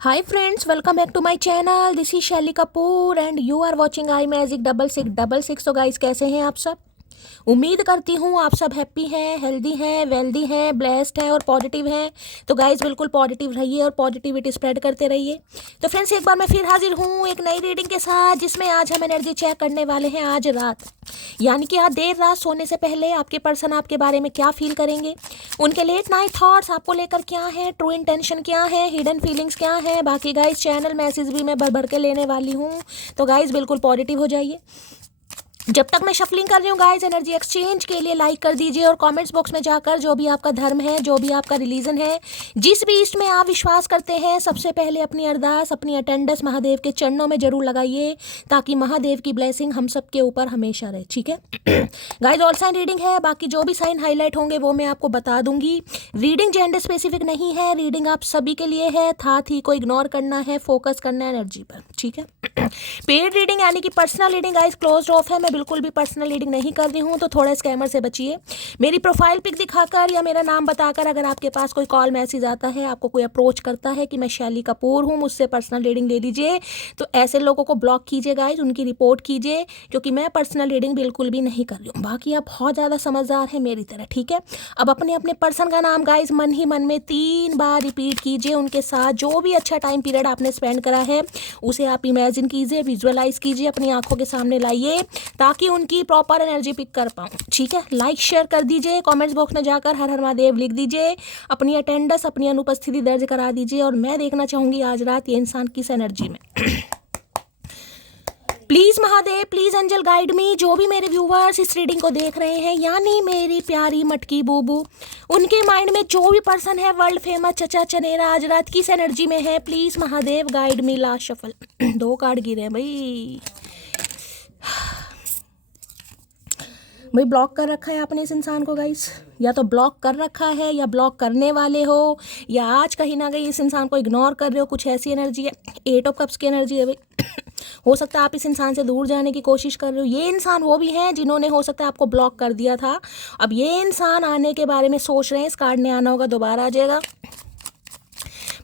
Hi friends, welcome back to my channel. This is Shelly Kapoor and you are watching I Magic 6666. तो guys कैसे हैं आप सब? उम्मीद करती हूँ आप सब हैप्पी हैं, हेल्दी हैं, वेल्दी हैं, ब्लेस्ड हैं और पॉजिटिव हैं। तो गाइस बिल्कुल पॉजिटिव रहिए और पॉजिटिविटी स्प्रेड करते रहिए। तो फ्रेंड्स एक बार मैं फिर हाजिर हूँ एक नई रीडिंग के साथ, जिसमें आज हम एनर्जी चेक करने वाले हैं आज रात, यानी कि आज देर रात सोने से पहले आपके पर्सन आपके बारे में क्या फील करेंगे, उनके लेट नाइट थॉट्स आपको लेकर क्या है, ट्रू इंटेंशन क्या है, हिडन फीलिंग्स क्या है। बाकी गाइस चैनल मैसेज भी मैं भर भर के लेने वाली हूँ, तो गाइस बिल्कुल पॉजिटिव हो जाइए। जब तक मैं शफलिंग कर रही हूँ गाइस, एनर्जी एक्सचेंज के लिए लाइक कर दीजिए और कमेंट्स बॉक्स में जाकर जो भी आपका धर्म है, जो भी आपका रिलीजन है, जिस भी ईस्ट में आप विश्वास करते हैं, सबसे पहले अपनी अरदास, अपनी अटेंडेंस महादेव के चरणों में जरूर लगाइए, ताकि महादेव की ब्लेसिंग हम सब के ऊपर हमेशा रहे। ठीक है गाइस, ऑल साइन रीडिंग है, बाकी जो भी साइन हाईलाइट होंगे वो मैं आपको बता दूंगी। रीडिंग जेंडर स्पेसिफिक नहीं है, रीडिंग आप सभी के लिए है, साथ ही को इग्नोर करना है, फोकस करना है एनर्जी पर। ठीक है पेड रीडिंग यानी कि personal reading guys closed of है, मैं बिल्कुल भी पर्सनल रीडिंग नहीं कर रही हूँ, तो थोड़ा स्कैमर से बचिए। मेरी प्रोफाइल पिक दिखाकर या मेरा नाम बताकर अगर आपके पास कोई कॉल मैसेज आता है, आपको कोई अप्रोच करता है कि मैं शैली कपूर हूँ, मुझसे पर्सनल रीडिंग ले लीजिए, तो ऐसे लोगों को ब्लॉक कीजिए गाइस, उनकी रिपोर्ट कीजिए, क्योंकि मैं पर्सनल रीडिंग बिल्कुल भी नहीं कर रही हूँ। बाकी आप बहुत ज़्यादा समझदार हैं मेरी तरह। ठीक है, अब अपने अपने पर्सन का नाम गाइस मन ही मन में 3 बार रिपीट कीजिए, उनके साथ जो भी अच्छा टाइम पीरियड आपने स्पेंड करा है उसे आप इमेजिन कीजिए, विजुअलाइज कीजिए, अपनी आंखों के सामने लाइए, ताकि उनकी प्रॉपर एनर्जी पिक कर पाऊँ। ठीक है, लाइक शेयर कर दीजिए, कमेंट्स बॉक्स में जाकर हर हर महादेव लिख दीजिए, अपनी अटेंडेंस, अपनी अनुपस्थिति दर्ज करा दीजिए, और मैं देखना चाहूँगी आज रात ये इंसान किस एनर्जी में। Please Mahadev, please angel guide me, जो भी मेरे व्यूवर्स इस रीडिंग को देख रहे हैं, यानी मेरी प्यारी मटकी बूबू, उनके माइंड में जो भी पर्सन है वर्ल्ड फेमस चचा चनेरा आज रात किस एनर्जी में है, please Mahadev guide me. Last shuffle 2 card गिरे हैं भाई। ब्लॉक कर रखा है आपने इस इंसान को गाइस, या तो ब्लॉक कर रखा है या ब्लॉक करने वाले हो, या आज कहीं ना कहीं इस इंसान को इग्नोर कर रहे हो, कुछ ऐसी एनर्जी है। 8 ऑफ कप्स की एनर्जी है भाई। हो सकता है आप इस इंसान से दूर जाने की कोशिश कर रहे हो। ये इंसान वो भी हैं जिन्होंने हो सकता है आपको ब्लॉक कर दिया था, अब ये इंसान आने के बारे में सोच रहे हैं, इस कार्ड ने आना होगा, दोबारा आ जाएगा।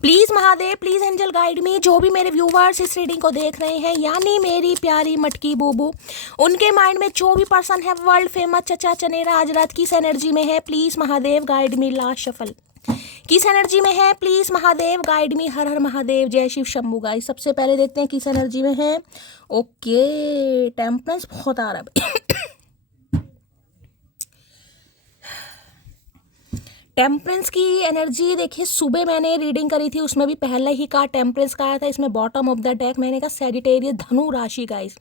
Please Mahadev, please angel guide me, जो भी मेरे व्यूवर्स इस रीडिंग को देख रहे हैं, यानी मेरी प्यारी मटकी बूबू, उनके माइंड में जो भी पर्सन है वर्ल्ड फेमस चचा चनेरा आज रात किस एनर्जी में है, please Mahadev guide me. Last shuffle किस एनर्जी में है, प्लीज़ महादेव गाइड मी। हर हर महादेव, जय शिव शंभू। गाइस सबसे पहले देखते हैं किस एनर्जी में है। ओके, टेम्परेंस बहुत आ रहा है। टेम्परेंस की एनर्जी देखिए, सुबह मैंने रीडिंग करी थी, उसमें भी पहले ही का टेम्परेंस का आया था। इसमें बॉटम ऑफ द डेक मैंने कहा सैजिटेरियस, धनु राशि गाइस।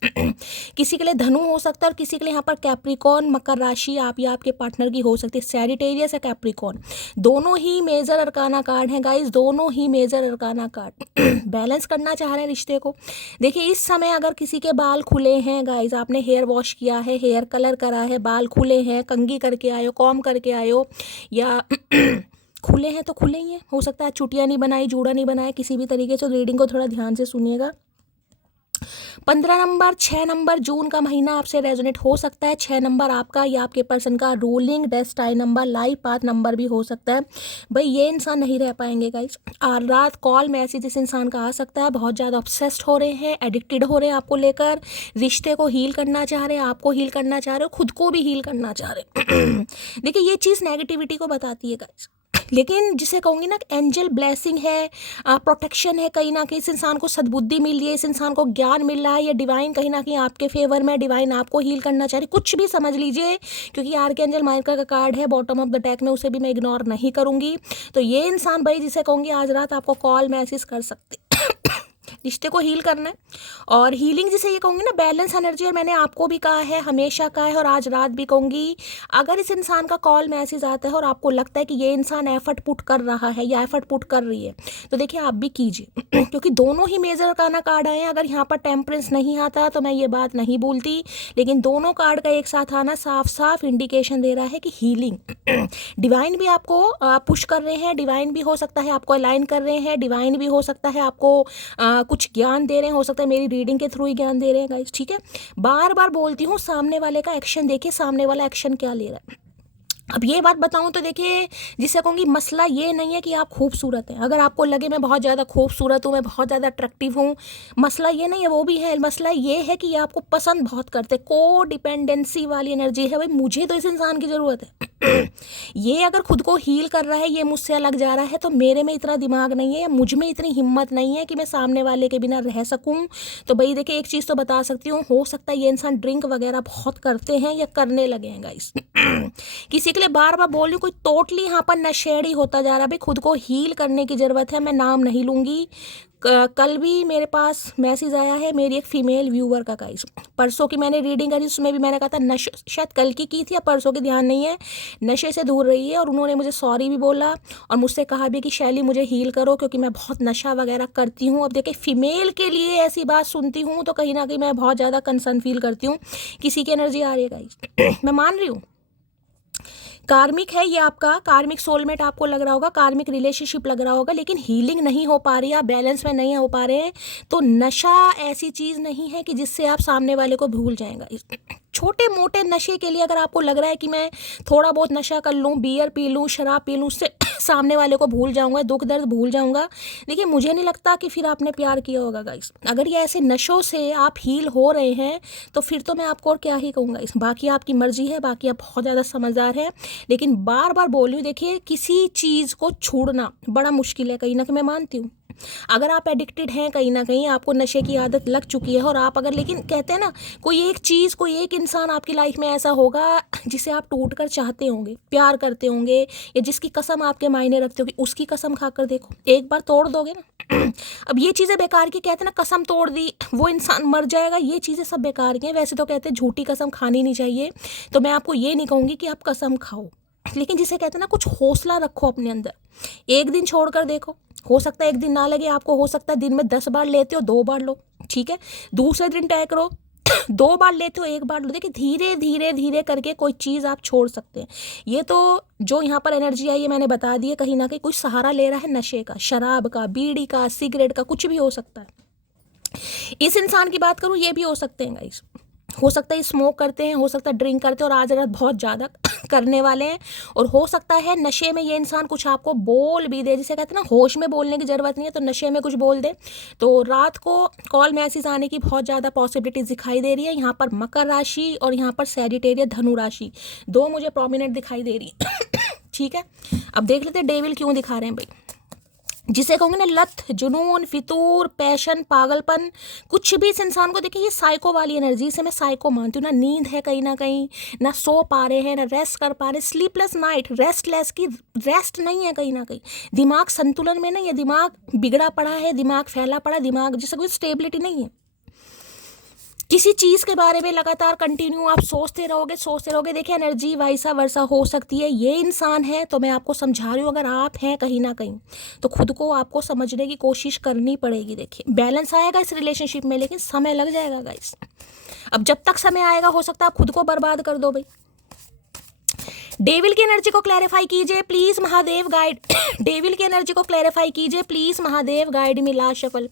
किसी के लिए धनु हो सकता है और किसी के लिए यहाँ पर कैप्रिकॉर्न, मकर राशि आप या आपके पार्टनर की हो सकती है। सैजिटेरियस या कैप्रिकॉर्न दोनों ही मेजर अरकाना कार्ड हैं गाइस, दोनों ही मेजर अरकाना कार्ड। बैलेंस करना चाह रहे हैं रिश्ते को। देखिए इस समय अगर किसी के बाल खुले हैं गाइस, आपने हेयर वॉश किया है, हेयर कलर करा है, बाल खुले हैं, कंघी करके आए हो, कॉम करके आए हो, या खुले हैं तो खुले ही हैं, हो सकता है चुटिया नहीं बनाई, जूड़ा नहीं बनाया किसी भी तरीके से। रीडिंग को थोड़ा ध्यान से सुनिएगा। 15 नंबर, 6 नंबर, जून का महीना आपसे रेजोनेट हो सकता है। 6 नंबर आपका या आपके पर्सन का ruling destined number, life path number भी हो सकता है। भाई ये इंसान नहीं रह पाएंगे गाइस, और रात कॉल मैसेज इस इंसान का आ सकता है। बहुत ज़्यादा ऑब्सेस्ड हो रहे हैं, एडिक्टेड हो रहे हैं आपको लेकर, रिश्ते को हील करना चाह रहे हैं, आपको हील करना चाह रहे हो, खुद को भी हील करना चाह रहे हैं। देखिए ये चीज़ नेगेटिविटी को बताती है गाइस, लेकिन जिसे कहूँगी ना एंजल ब्लेसिंग है, प्रोटेक्शन है, कहीं ना कहीं इस इंसान को सद्बुद्धि मिल रही है, इस इंसान को ज्ञान मिल रहा है, या डिवाइन कहीं ना कहीं आपके फेवर में, डिवाइन आपको हील करना चाह रही, कुछ भी समझ लीजिए, क्योंकि आर्कएंजल माइकल का कार्ड है बॉटम ऑफ द डेक में, उसे भी मैं इग्नोर नहीं करूँगी। तो ये इंसान भाई जिसे कहूँगी आज रात आपको कॉल मैसेज कर सकते, रिश्ते को हील करना है। और हीलिंग जिसे ये कहूँगी ना बैलेंस एनर्जी, और मैंने आपको भी कहा है, हमेशा कहा है, और आज रात भी कहूँगी, अगर इस इंसान का कॉल मैसेज आता है और आपको लगता है कि ये इंसान एफर्ट पुट कर रहा है या एफर्ट पुट कर रही है, तो देखिए आप भी कीजिए। क्योंकि दोनों ही मेजर काना कार्ड आए हैं। अगर यहाँ पर टेम्परेंस नहीं आता तो मैं ये बात नहीं बोलती, लेकिन दोनों कार्ड का एक साथ आना साफ साफ इंडिकेशन दे रहा है कि हीलिंग डिवाइन भी आपको पुश कर रहे हैं, डिवाइन भी हो सकता है आपको अलाइन कर रहे हैं, डिवाइन भी हो सकता है आपको कुछ ज्ञान दे रहे हैं, हो सकता है मेरी रीडिंग के थ्रू ही ज्ञान दे रहे हैं गाइस। ठीक है, बार बार बोलती हूँ, सामने वाले का एक्शन देखिए, सामने वाला एक्शन क्या ले रहा है। अब ये बात बताऊं तो देखिए, जिसे कहूँगी मसला ये नहीं है कि आप खूबसूरत हैं। अगर आपको लगे मैं बहुत ज़्यादा खूबसूरत हूँ, मैं बहुत ज़्यादा अट्रैक्टिव हूँ, मसला ये नहीं है, वो भी है। मसला ये है कि ये आपको पसंद बहुत करते, को डिपेंडेंसी वाली एनर्जी है। भाई मुझे तो इस इंसान की ज़रूरत है। ये अगर खुद को हील कर रहा है, ये मुझसे अलग जा रहा है, तो मेरे में इतना दिमाग नहीं है या मुझ में इतनी हिम्मत नहीं है कि मैं सामने वाले के बिना रह सकूं। तो भाई देखिए, एक चीज़ तो बता सकती हूँ, हो सकता है ये इंसान ड्रिंक वगैरह बहुत करते हैं या करने लगे हैं गाइस। किसी के लिए बार बार बोल रही हूँ, कोई टोटली यहाँ पर नशेड़ी होता जा रहा है। भाई खुद को हील करने की ज़रूरत है। मैं नाम नहीं लूँगी। कल भी मेरे पास मैसेज आया है मेरी एक फीमेल व्यूअर का गाइस। परसों की मैंने रीडिंग करी, उसमें भी मैंने कहा था नशे, शायद कल की थी या परसों की, ध्यान नहीं है, नशे से दूर रही है। और उन्होंने मुझे सॉरी भी बोला और मुझसे कहा भी कि शैली मुझे हील करो क्योंकि मैं बहुत नशा वगैरह करती हूँ। अब देखिए, फीमेल के लिए ऐसी बात सुनती हूँ तो कहीं ना कहीं मैं बहुत ज़्यादा कंसर्न फील करती हूँ। किसी की एनर्जी आ रही है गाइस, मैं मान रही हूँ। कार्मिक है ये आपका, कार्मिक सोलमेट आपको लग रहा होगा, कार्मिक रिलेशनशिप लग रहा होगा, लेकिन हीलिंग नहीं हो पा रही है, आप बैलेंस में नहीं हो पा रहे हैं। तो नशा ऐसी चीज़ नहीं है कि जिससे आप सामने वाले को भूल जाएगा। छोटे मोटे नशे के लिए अगर आपको लग रहा है कि मैं थोड़ा बहुत नशा कर लूँ, बियर पी लूँ, शराब पी लूँ, उससे सामने वाले को भूल जाऊंगा, दुख दर्द भूल जाऊंगा, देखिए मुझे नहीं लगता कि फिर आपने प्यार किया होगा गाइस। अगर ये ऐसे नशों से आप हील हो रहे हैं तो फिर तो मैं आपको और क्या ही कहूँगा। इस बाकी आपकी मर्जी है, बाकी आप बहुत ज़्यादा समझदार हैं, लेकिन बार बार बोल रही हूँ, देखिए किसी चीज़ को छोड़ना बड़ा मुश्किल है कहीं ना कहीं, मैं मानती हूँ। अगर आप एडिक्टेड हैं, कहीं ना कहीं आपको नशे की आदत लग चुकी है, और आप अगर, लेकिन कहते हैं ना, कोई एक चीज़, कोई एक इंसान आपकी लाइफ में ऐसा होगा जिसे आप टूट कर चाहते होंगे, प्यार करते होंगे, या जिसकी कसम आपके मायने रखते होंगे, उसकी कसम खाकर देखो, एक बार तोड़ दोगे ना। अब ये चीज़ें बेकार की, कहते हैं ना कसम तोड़ दी वो इंसान मर जाएगा, ये चीज़ें सब बेकार की हैं। वैसे तो कहते हैं झूठी कसम खानी नहीं चाहिए, तो मैं आपको ये नहीं कहूँगी कि आप कसम खाओ, लेकिन जिसे कहते हैं ना कुछ हौसला रखो अपने अंदर। एक दिन छोड़ कर देखो, हो सकता है एक दिन ना लगे आपको, हो सकता है दिन में 10 बार लेते हो 2 बार लो, ठीक है। दूसरे दिन ट्राई करो, 2 बार लेते हो 1 बार लो। देखिए धीरे धीरे धीरे करके कोई चीज़ आप छोड़ सकते हैं। ये तो जो यहाँ पर एनर्जी आई है मैंने बता दी है, कहीं ना कहीं कोई सहारा ले रहा है नशे का, शराब का, बीड़ी का, सिगरेट का, कुछ भी हो सकता है। इस इंसान की बात करूँ, ये भी हो सकते हैं गाइस, हो सकता है स्मोक करते हैं, हो सकता है ड्रिंक करते हैं और आज रात बहुत ज़्यादा करने वाले हैं, और हो सकता है नशे में ये इंसान कुछ आपको बोल भी दे, जिसे कहते हैं ना होश में बोलने की ज़रूरत नहीं है, तो नशे में कुछ बोल दे। तो रात को कॉल मैसेज आने की बहुत ज़्यादा पॉसिबिलिटीज दिखाई दे रही है। यहाँ पर मकर राशि और यहाँ पर सैजिटेरियस धनु राशि, दो मुझे प्रोमिनेंट दिखाई दे रही है। ठीक है, अब देख लेते हैं डेविल क्यों दिखा रहे हैं भाई। जिसे कहोगे ना लत, जुनून, फितूर, पैशन, पागलपन, कुछ भी इस इंसान को, देखिए ये साइको वाली एनर्जी से मैं साइको मानती हूँ। ना नींद है कहीं ना कहीं, ना सो पा रहे हैं, ना रेस्ट कर पा रहे, स्लीपलेस नाइट, रेस्टलेस की रेस्ट नहीं है कहीं ना कहीं, दिमाग संतुलन में नहीं है, दिमाग बिगड़ा पड़ा है, दिमाग फैला पड़ा, दिमाग जिसे कोई स्टेबिलिटी नहीं है। किसी चीज़ के बारे में लगातार कंटिन्यू आप सोचते रहोगे। देखिए एनर्जी वैसा वर्षा हो सकती है, ये इंसान है तो मैं आपको समझा रही हूँ, अगर आप हैं कहीं ना कहीं तो खुद को आपको समझने की कोशिश करनी पड़ेगी। देखिए बैलेंस आएगा इस रिलेशनशिप में, लेकिन समय लग जाएगा गाइस। अब जब तक समय आएगा हो सकता है आप खुद को बर्बाद कर दो भाई। डेविल की एनर्जी को क्लैरिफाई कीजिए प्लीज महादेव गाइड। डेविल की एनर्जी को क्लैरिफाई कीजिए please Mahadev guide me last shuffle.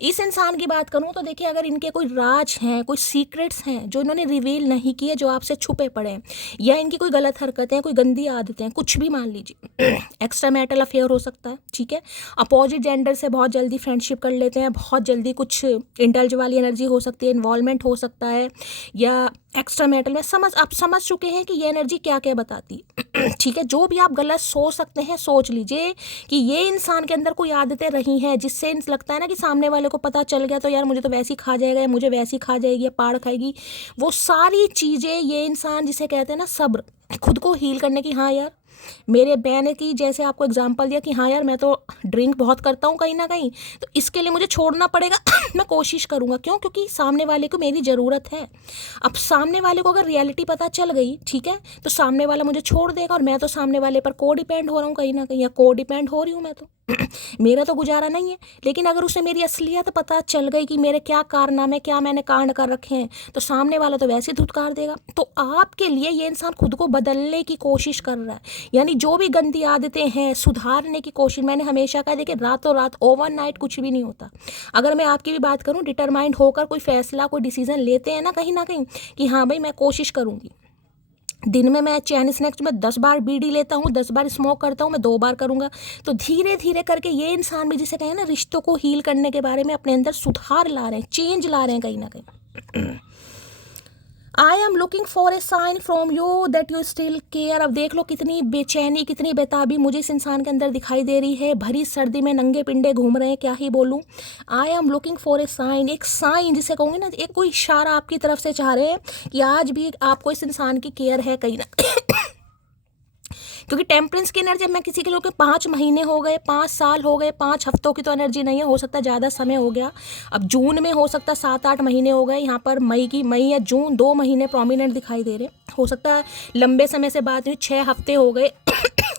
इस इंसान की बात करूं तो देखिए, अगर इनके कोई राज हैं, कोई सीक्रेट्स हैं जो इन्होंने रिवील नहीं किए, जो आपसे छुपे पड़े हैं, या इनकी कोई गलत हरकतें हैं, कोई गंदी आदतें हैं, कुछ भी मान लीजिए, एक्स्ट्रा मैरिटल अफेयर हो सकता है, ठीक है, अपोजिट जेंडर से बहुत जल्दी फ्रेंडशिप कर लेते हैं, बहुत जल्दी कुछ इंडल्ज वाली एनर्जी हो सकती है, इन्वॉल्वमेंट हो सकता है, या एक्स्ट्रा मैरिटल में आप समझ चुके हैं कि ये एनर्जी क्या क्या बताती है। ठीक है, जो भी आप गलत सोच सकते हैं सोच लीजिए कि ये इंसान के अंदर कोई आदतें रही हैं जिससे लगता है ना कि सामने वाले को पता चल गया तो यार मुझे तो वैसी खा जाएगा, या मुझे वैसी खा जाएगी, या पाड़ खाएगी, वो सारी चीज़ें ये इंसान, जिसे कहते हैं ना सब्र, खुद को हील करने की। हाँ यार, मेरे बहन की जैसे आपको एग्जांपल दिया कि हाँ यार मैं तो ड्रिंक बहुत करता हूँ कहीं ना कहीं, तो इसके लिए मुझे छोड़ना पड़ेगा। मैं कोशिश करूँगा, क्यों? क्योंकि सामने वाले को मेरी ज़रूरत है। अब सामने वाले को अगर रियलिटी पता चल गई, ठीक है, तो सामने वाला मुझे छोड़ देगा, और मैं तो सामने वाले पर को डिपेंड हो रहा हूँ कहीं ना कहीं, या को डिपेंड हो रही हूँ मैं तो। मेरा तो गुजारा नहीं है। लेकिन अगर उसे मेरी असलियत पता चल गई कि मेरे क्या कारनामे, क्या मैंने कांड कर रखे हैं, तो सामने वाला तो वैसे धुतकार देगा। तो आपके लिए ये इंसान खुद को बदलने की कोशिश कर रहा है, यानी जो भी गंदी आदतें हैं सुधारने की कोशिश। मैंने हमेशा कहा देखिए, रातों रात ओवरनाइट कुछ भी नहीं होता। अगर मैं आपकी भी बात करूं, डिटरमाइंड होकर कोई फैसला, कोई डिसीजन लेते हैं ना कहीं कि हाँ भाई मैं कोशिश करूंगी, दिन में मैं चैन स्नैक्स में 10 बार बीड़ी लेता हूँ, 10 बार स्मोक करता हूँ, मैं 2 बार करूँगा। तो धीरे धीरे करके ये इंसान भी, जिसे कहें ना, रिश्तों को हील करने के बारे में अपने अंदर सुधार ला रहे हैं, चेंज ला रहे हैं कहीं ना कहीं। I am looking for a sign from you that you still care. अब देख लो कितनी बेचैनी, कितनी बेताबी मुझे इस इंसान के अंदर दिखाई दे रही है। भरी सर्दी में नंगे पिंडे घूम रहे हैं, क्या ही बोलूँ। I am looking for a sign, एक साइन जिसे कहूँगी ना, एक कोई इशारा आपकी तरफ से चाह रहे हैं कि आज भी आपको इस इंसान की केयर है कहीं ना क्योंकि टेम्परेंस की एनर्जी, मैं किसी के लोग 5 महीने हो गए, 5 साल हो गए, 5 हफ्तों की तो एनर्जी नहीं है, हो सकता है ज़्यादा समय हो गया। अब जून में हो सकता है 7-8 महीने हो गए, यहाँ पर मई या जून 2 महीने प्रोमिनेंट दिखाई दे रहे। हो सकता है लंबे समय से बात हुई, 6 हफ्ते हो गए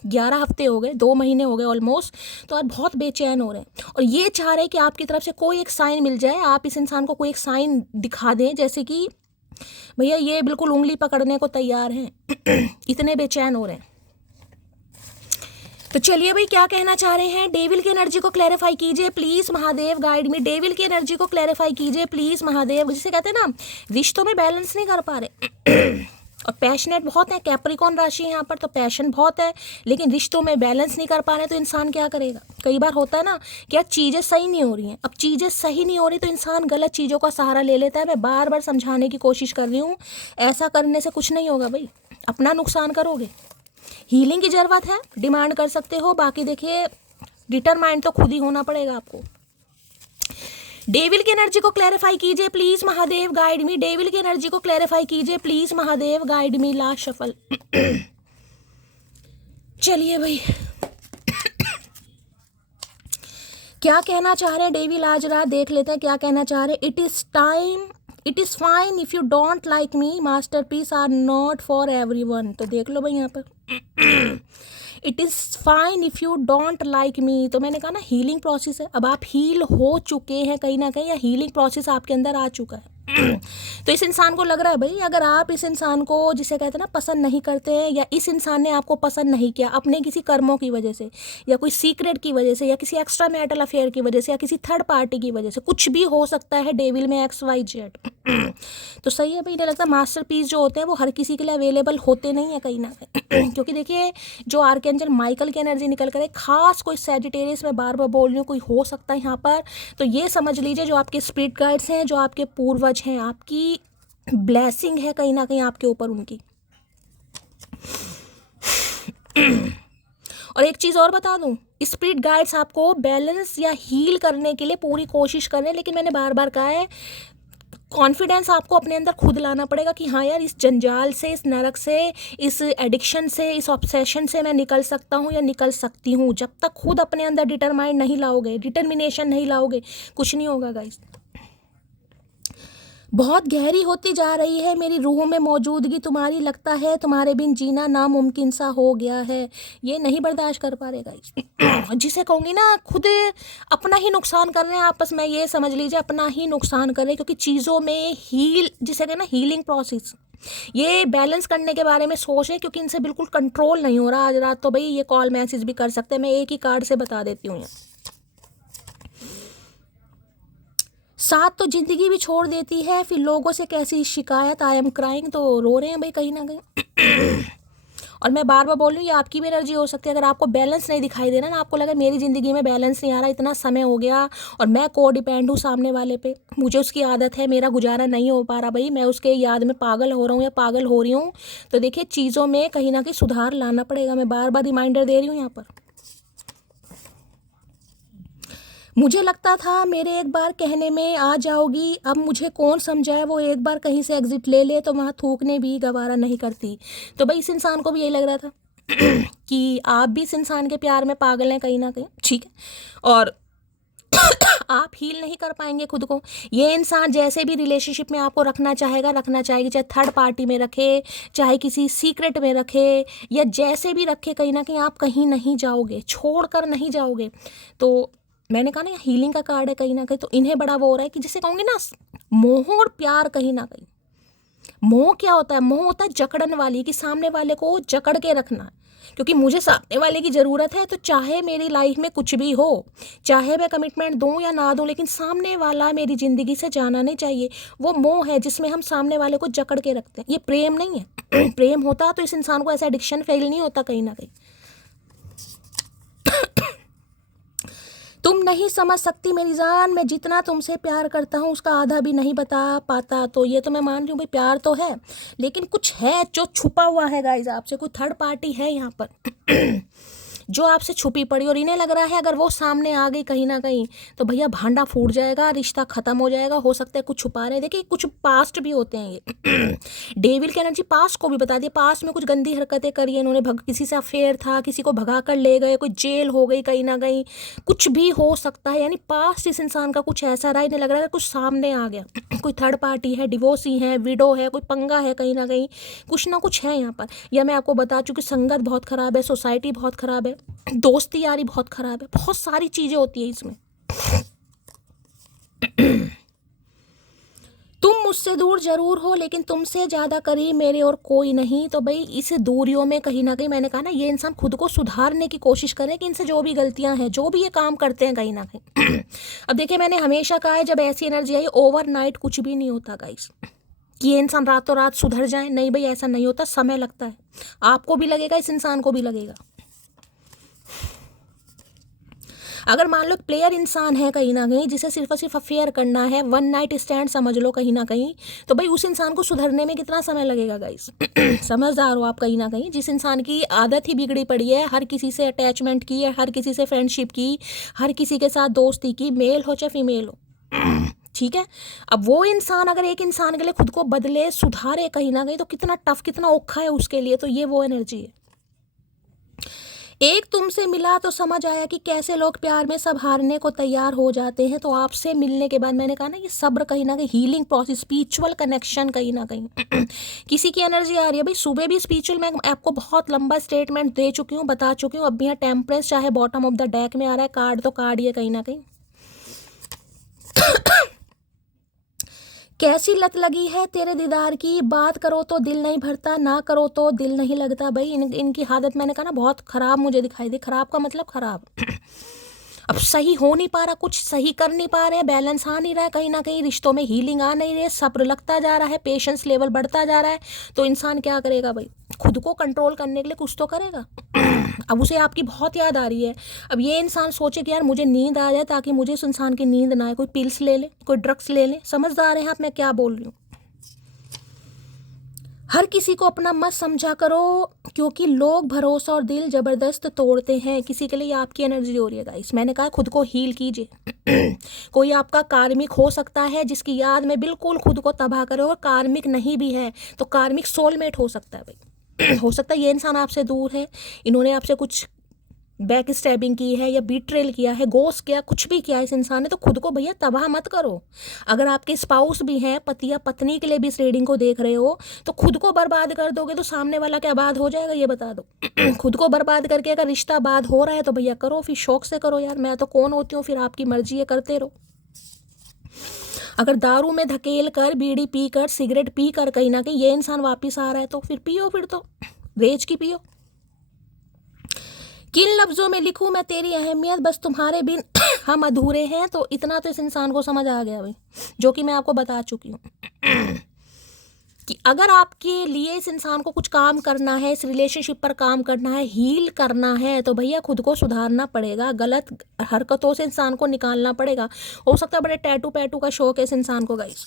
11 हफ्ते हो गए, 2 महीने हो गए ऑलमोस्ट। तो आज बहुत बेचैन हो रहे हैं और ये चाह रहे हैं कि आपकी तरफ से कोई एक साइन मिल जाए, आप इस इंसान को कोई एक साइन दिखा दें, जैसे कि भैया ये बिल्कुल उंगली पकड़ने को तैयार हैं इतने बेचैन हो रहे हैं। तो चलिए भाई, क्या कहना चाह रहे हैं? डेविल की एनर्जी को क्लैरिफाई कीजिए please Mahadev, guide me. Devil की एनर्जी को क्लैरिफाई कीजिए प्लीज महादेव। जिसे कहते हैं ना, रिश्तों में बैलेंस नहीं कर पा रहे और पैशनेट बहुत है, कैप्रिकॉर्न राशि है यहाँ पर, तो पैशन बहुत है, लेकिन रिश्तों में बैलेंस नहीं कर पा रहे, तो इंसान क्या करेगा? कई बार होता है ना कि यार चीज़ें सही नहीं हो रही हैं। अब चीज़ें सही नहीं हो रही तो इंसान गलत चीज़ों का सहारा ले लेता है। मैं बार बार समझाने की कोशिश कर रही हूँ, ऐसा करने से कुछ नहीं होगा भाई, अपना नुकसान करोगे। हीलिंग की ज़रूरत है, डिमांड कर सकते हो, बाकी देखिए डिटरमाइंड तो खुद ही होना पड़ेगा आपको। डेविल की एनर्जी को क्लैरिफाई कीजिए please Mahadev, guide me. Devil की एनर्जी को क्लैरिफाई कीजिए please Mahadev, guide me. Last shuffle चलिए भाई, क्या कहना चाह रहे हैं डेविल आज रात, देख लेते हैं क्या कहना चाह रहे हैं। It is time, it is fine if you don't like me, masterpiece are not for everyone. तो देख लो भाई यहाँ पर it is fine if you don't like me. तो मैंने कहा ना, हीलिंग प्रोसेस है। अब आप हील हो चुके हैं कहीं ना कहीं, या हीलिंग प्रोसेस आपके अंदर आ चुका है तो इस इंसान को लग रहा है भाई, अगर आप इस इंसान को, जिसे कहते हैं ना, पसंद नहीं करते हैं, या इस इंसान ने आपको पसंद नहीं किया अपने किसी कर्मों की वजह से, या कोई सीक्रेट की वजह से, या किसी एक्स्ट्रा मैरिटल अफेयर की वजह से, या किसी थर्ड पार्टी की वजह से, कुछ भी हो सकता है डेविल में XYZ तो सही है भाई। नहीं लगता मास्टर पीस जो होते हैं वो हर किसी के लिए अवेलेबल होते नहीं है कहीं ना कहीं क्योंकि देखिए, जो आर्कएंजल माइकल की एनर्जी निकल कर है, खास कोई सैजिटेरियस में बार बार बोल रही हूँ, कोई हो सकता है यहाँ पर। तो ये समझ लीजिए, जो आपके स्पिरिट गाइड्स हैं, जो आपके पूर्वज हैं, आपकी ब्लेसिंग है कहीं ना कहीं आपके ऊपर उनकी। और एक चीज़ और बता दूं, स्पिरिट गाइड्स आपको बैलेंस या हील करने के लिए पूरी कोशिश कर रहे हैं, लेकिन मैंने बार बार कहा है, कॉन्फिडेंस आपको अपने अंदर खुद लाना पड़ेगा कि हाँ यार, इस जंजाल से, इस नरक से, इस एडिक्शन से, इस ऑब्सेशन से मैं निकल सकता हूँ या निकल सकती हूँ। जब तक खुद अपने अंदर डिटरमाइंड नहीं लाओगे, डिटर्मिनेशन नहीं लाओगे, कुछ नहीं होगा गाइस। बहुत गहरी होती जा रही है मेरी रूह में मौजूदगी तुम्हारी, लगता है तुम्हारे बिन जीना नामुमकिन सा हो गया है। ये नहीं बर्दाश्त कर पा रहे गाइस जिसे कहूँगी ना, खुद अपना ही नुकसान कर रहे हैं आपस में, ये समझ लीजिए अपना ही नुकसान कर रहे हैं। क्योंकि चीज़ों में हील, जिसे कहना हीलिंग प्रोसेस, ये बैलेंस करने के बारे में सोच है, क्योंकि इनसे बिल्कुल कंट्रोल नहीं हो रहा। आज रात तो भाई ये कॉल मैसेज भी कर सकते हैं, मैं एक ही कार्ड से बता देती हूँ। साथ तो जिंदगी भी छोड़ देती है, फिर लोगों से कैसी शिकायत, आई एम क्राइंग। तो रो रहे हैं भाई कहीं ना कहीं और मैं बार बार बोल रही हूँ, ये आपकी भी एनर्जी हो सकती है। अगर आपको बैलेंस नहीं दिखाई दे रहा ना, आपको लगा मेरी ज़िंदगी में बैलेंस नहीं आ रहा, इतना समय हो गया और मैं को डिपेंड हूँ सामने वाले पे, मुझे उसकी आदत है, मेरा गुजारा नहीं हो पा रहा भाई, मैं उसके याद में पागल हो रहा हूँ या पागल हो रही हूँ। तो देखिए, चीज़ों में कहीं ना कहीं सुधार लाना पड़ेगा। मैं बार बार रिमाइंडर दे रही हूँ यहाँ पर। मुझे लगता था मेरे एक बार कहने में आ जाओगी, अब मुझे कौन समझाए, वो एक बार कहीं से एग्जिट ले ले तो वहाँ थूकने भी गवारा नहीं करती। तो भाई इस इंसान को भी यही लग रहा था कि आप भी इस इंसान के प्यार में पागल हैं कहीं ना कहीं, ठीक है, और आप हील नहीं कर पाएंगे खुद को। ये इंसान जैसे भी रिलेशनशिप में आपको रखना चाहेगा, रखना चाहेगी, चाहे थर्ड पार्टी में रखे, चाहे किसी सीक्रेट में रखे, या जैसे भी रखे, कहीं ना कहीं आप कहीं नहीं जाओगे, छोड़ कर नहीं जाओगे। तो मैंने कहा ना, हीलिंग का कार्ड है कहीं ना कहीं, तो इन्हें बड़ा वो हो रहा है कि जिसे कहूँगी ना, मोह और प्यार कहीं ना कहीं मोह क्या होता है? मोह होता है जकड़न वाली, कि सामने वाले को जकड़ के रखना, क्योंकि मुझे सामने वाले की ज़रूरत है, तो चाहे मेरी लाइफ में कुछ भी हो, चाहे मैं कमिटमेंट दूं या ना दूं, लेकिन सामने वाला मेरी ज़िंदगी से जाना नहीं चाहिए। वो मोह है जिसमें हम सामने वाले को जकड़ के रखते हैं। ये प्रेम नहीं है। प्रेम होता तो इस इंसान को ऐसा एडिक्शन फेल नहीं होता कहीं ना कहीं। तुम नहीं समझ सकती मेरी जान, मैं जितना तुमसे प्यार करता हूँ उसका आधा भी नहीं बता पाता। तो ये तो मैं मान रही हूँ भाई, प्यार तो है, लेकिन कुछ है जो छुपा हुआ है गाइज आपसे। कोई थर्ड पार्टी है यहाँ पर जो आपसे छुपी पड़ी, और इन्हें लग रहा है अगर वो सामने आ गई कहीं ना कहीं तो भैया भांडा फूट जाएगा, रिश्ता खत्म हो जाएगा। हो सकता है कुछ छुपा रहे हैं। देखिए कुछ पास्ट भी होते हैं ये। डेविल की एनर्जी पास्ट को भी बता दी। पास्ट में कुछ गंदी हरकतें करी है इन्होंने, किसी से अफेयर था, किसी को भगा कर ले गए, कोई जेल हो गई कहीं ना कहीं, कुछ भी हो सकता है। यानी पास्ट इस इंसान का कुछ ऐसा रहा, इन्हें लग रहा है कुछ सामने आ गया। कोई थर्ड पार्टी है, डिवोर्सी है, विडो है, कोई पंगा है कहीं ना कहीं, कुछ ना कुछ है यहाँ पर। या मैं आपको बता चुकी, संगत बहुत खराब है, सोसाइटी बहुत खराब है, दोस्ती यारी बहुत खराब है, बहुत सारी चीजें होती है इसमें। तुम मुझसे दूर जरूर हो, लेकिन तुमसे ज़्यादा करीब मेरे और कोई नहीं। तो भाई इस दूरियों में कहीं ना कहीं मैंने कहा ना, ये इंसान खुद को सुधारने की कोशिश करे कि इनसे जो भी गलतियां हैं, जो भी ये काम करते हैं कहीं ना कहीं। अब देखिए मैंने हमेशा कहा है, जब ऐसी एनर्जी आई ओवरनाइट कुछ भी नहीं होता गाइस, कि ये इंसान रातों रात सुधर जाए। नहीं भाई, ऐसा नहीं होता, समय लगता है। आपको भी लगेगा, इस इंसान को भी लगेगा। अगर मान लो प्लेयर इंसान है कहीं ना कहीं, जिसे सिर्फ और सिर्फ अफेयर करना है, वन नाइट स्टैंड समझ लो कहीं ना कहीं, तो भाई उस इंसान को सुधरने में कितना समय लगेगा गाइस? समझदार हो आप कहीं ना कहीं। जिस इंसान की आदत ही बिगड़ी पड़ी है, हर किसी से अटैचमेंट की है, हर किसी से फ्रेंडशिप की, हर किसी के साथ दोस्ती की, मेल हो चाहे फीमेल हो, ठीक है। अब वो इंसान अगर एक इंसान के लिए खुद को बदले, सुधारे कहीं ना कहीं, तो कितना टफ, कितना औखा है उसके लिए। तो ये वो एनर्जी है। एक तुमसे मिला तो समझ आया कि कैसे लोग प्यार में सब हारने को तैयार हो जाते हैं। तो आपसे मिलने के बाद मैंने कहा ना, ये सब्र कहीं ना कहीं, हीलिंग प्रोसेस, स्पिरिचुअल कनेक्शन कहीं ना कहीं। किसी की एनर्जी आ रही है भाई, सुबह भी स्पिरिचुअल मैं आपको बहुत लंबा स्टेटमेंट दे चुकी हूँ, बता चुकी हूँ। अब भी यहाँ टेम्परेंस चाहे बॉटम ऑफ द डेक में आ रहा है, कार्ड तो कार्ड ही है कहीं ना कहीं। कैसी लत लगी है तेरे दीदार की, बात करो तो दिल नहीं भरता, ना करो तो दिल नहीं लगता। भाई इनकी हालत मैंने कहा ना बहुत खराब मुझे दिखाई दी। खराब का मतलब खराब। अब सही हो नहीं पा रहा, कुछ सही कर नहीं पा रहे, बैलेंस आ नहीं रहा है कहीं ना कहीं, रिश्तों में हीलिंग आ नहीं रही है, सब्र लगता जा रहा है, पेशेंस लेवल बढ़ता जा रहा है। तो इंसान क्या करेगा भाई? खुद को कंट्रोल करने के लिए कुछ तो करेगा। अब उसे आपकी बहुत याद आ रही है। अब ये इंसान सोचे कि यार मुझे नींद आ जाए, ताकि मुझे उस इंसान की नींद ना आए, कोई पिल्स ले ले, कोई ड्रग्स ले ले। समझदार हैं आप मैं क्या बोल रही हूँ? हर किसी को अपना मत समझा करो, क्योंकि लोग भरोसा और दिल जबरदस्त तोड़ते हैं। किसी के लिए आपकी एनर्जी हो रही है गाइस। मैंने कहा खुद को हील कीजिए। कोई आपका कार्मिक हो सकता है जिसकी याद में बिल्कुल खुद को तबाह करे, और कार्मिक नहीं भी है तो कार्मिक सोलमेट हो सकता है भाई। हो सकता है ये इंसान आपसे दूर है, इन्होंने आपसे कुछ बैक स्टैबिंग की है, या बीट्रेल किया है, गोस्ट किया, कुछ भी किया इस इंसान ने। तो खुद को भैया तबाह मत करो। अगर आपके स्पाउस भी हैं, पति या पत्नी के लिए भी इस रीडिंग को देख रहे हो, तो खुद को बर्बाद कर दोगे तो सामने वाला क्या बात हो जाएगा, ये बता दो। खुद को बर्बाद करके अगर रिश्ता बात हो रहा है तो भैया करो, फिर शौक से करो। यार मैं तो कौन होती हूँ, फिर आपकी मर्जी है, करते रहो। अगर दारू में धकेल कर, बीड़ी पी कर, सिगरेट पी कर कहीं ना कहीं ये इंसान वापिस आ रहा है, तो फिर पियो, फिर तो रेज की पियो। किन लफ्ज़ों में लिखूं मैं तेरी अहमियत, बस तुम्हारे बिन हम अधूरे हैं। तो इतना तो इस इंसान को समझ आ गया भाई, जो कि मैं आपको बता चुकी हूँ। कि अगर आपके लिए इस इंसान को कुछ काम करना है, इस रिलेशनशिप पर काम करना है, हील करना है, तो भैया खुद को सुधारना पड़ेगा। गलत हरकतों से इंसान को निकालना पड़ेगा। हो सकता है बड़े टैटू पैटू का शौक है इस इंसान को गाइस।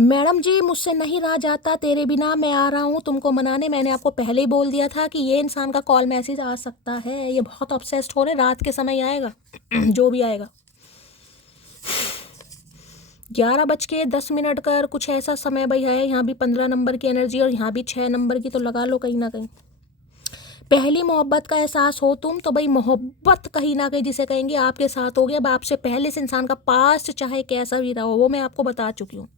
मैडम जी मुझसे नहीं रहा जाता तेरे बिना, मैं आ रहा हूँ तुमको मनाने। मैंने आपको पहले ही बोल दिया था कि ये इंसान का कॉल मैसेज आ सकता है। ये बहुत ऑब्सेस्ड हो रहे, रात के समय आएगा। जो भी आएगा 11:10 कर कुछ ऐसा समय भाई है। यहाँ भी 15 नंबर की एनर्जी और यहाँ भी 6 नंबर की, तो लगा लो कहीं ना कहीं पहली मोहब्बत का एहसास हो तुम। तो भाई मोहब्बत कहीं ना कहीं जिसे कहेंगे आपके साथ हो गया। अब आपसे पहले इस इंसान का पास्ट चाहे कैसा भी रहा हो, वो मैं आपको बता चुकी हूँ।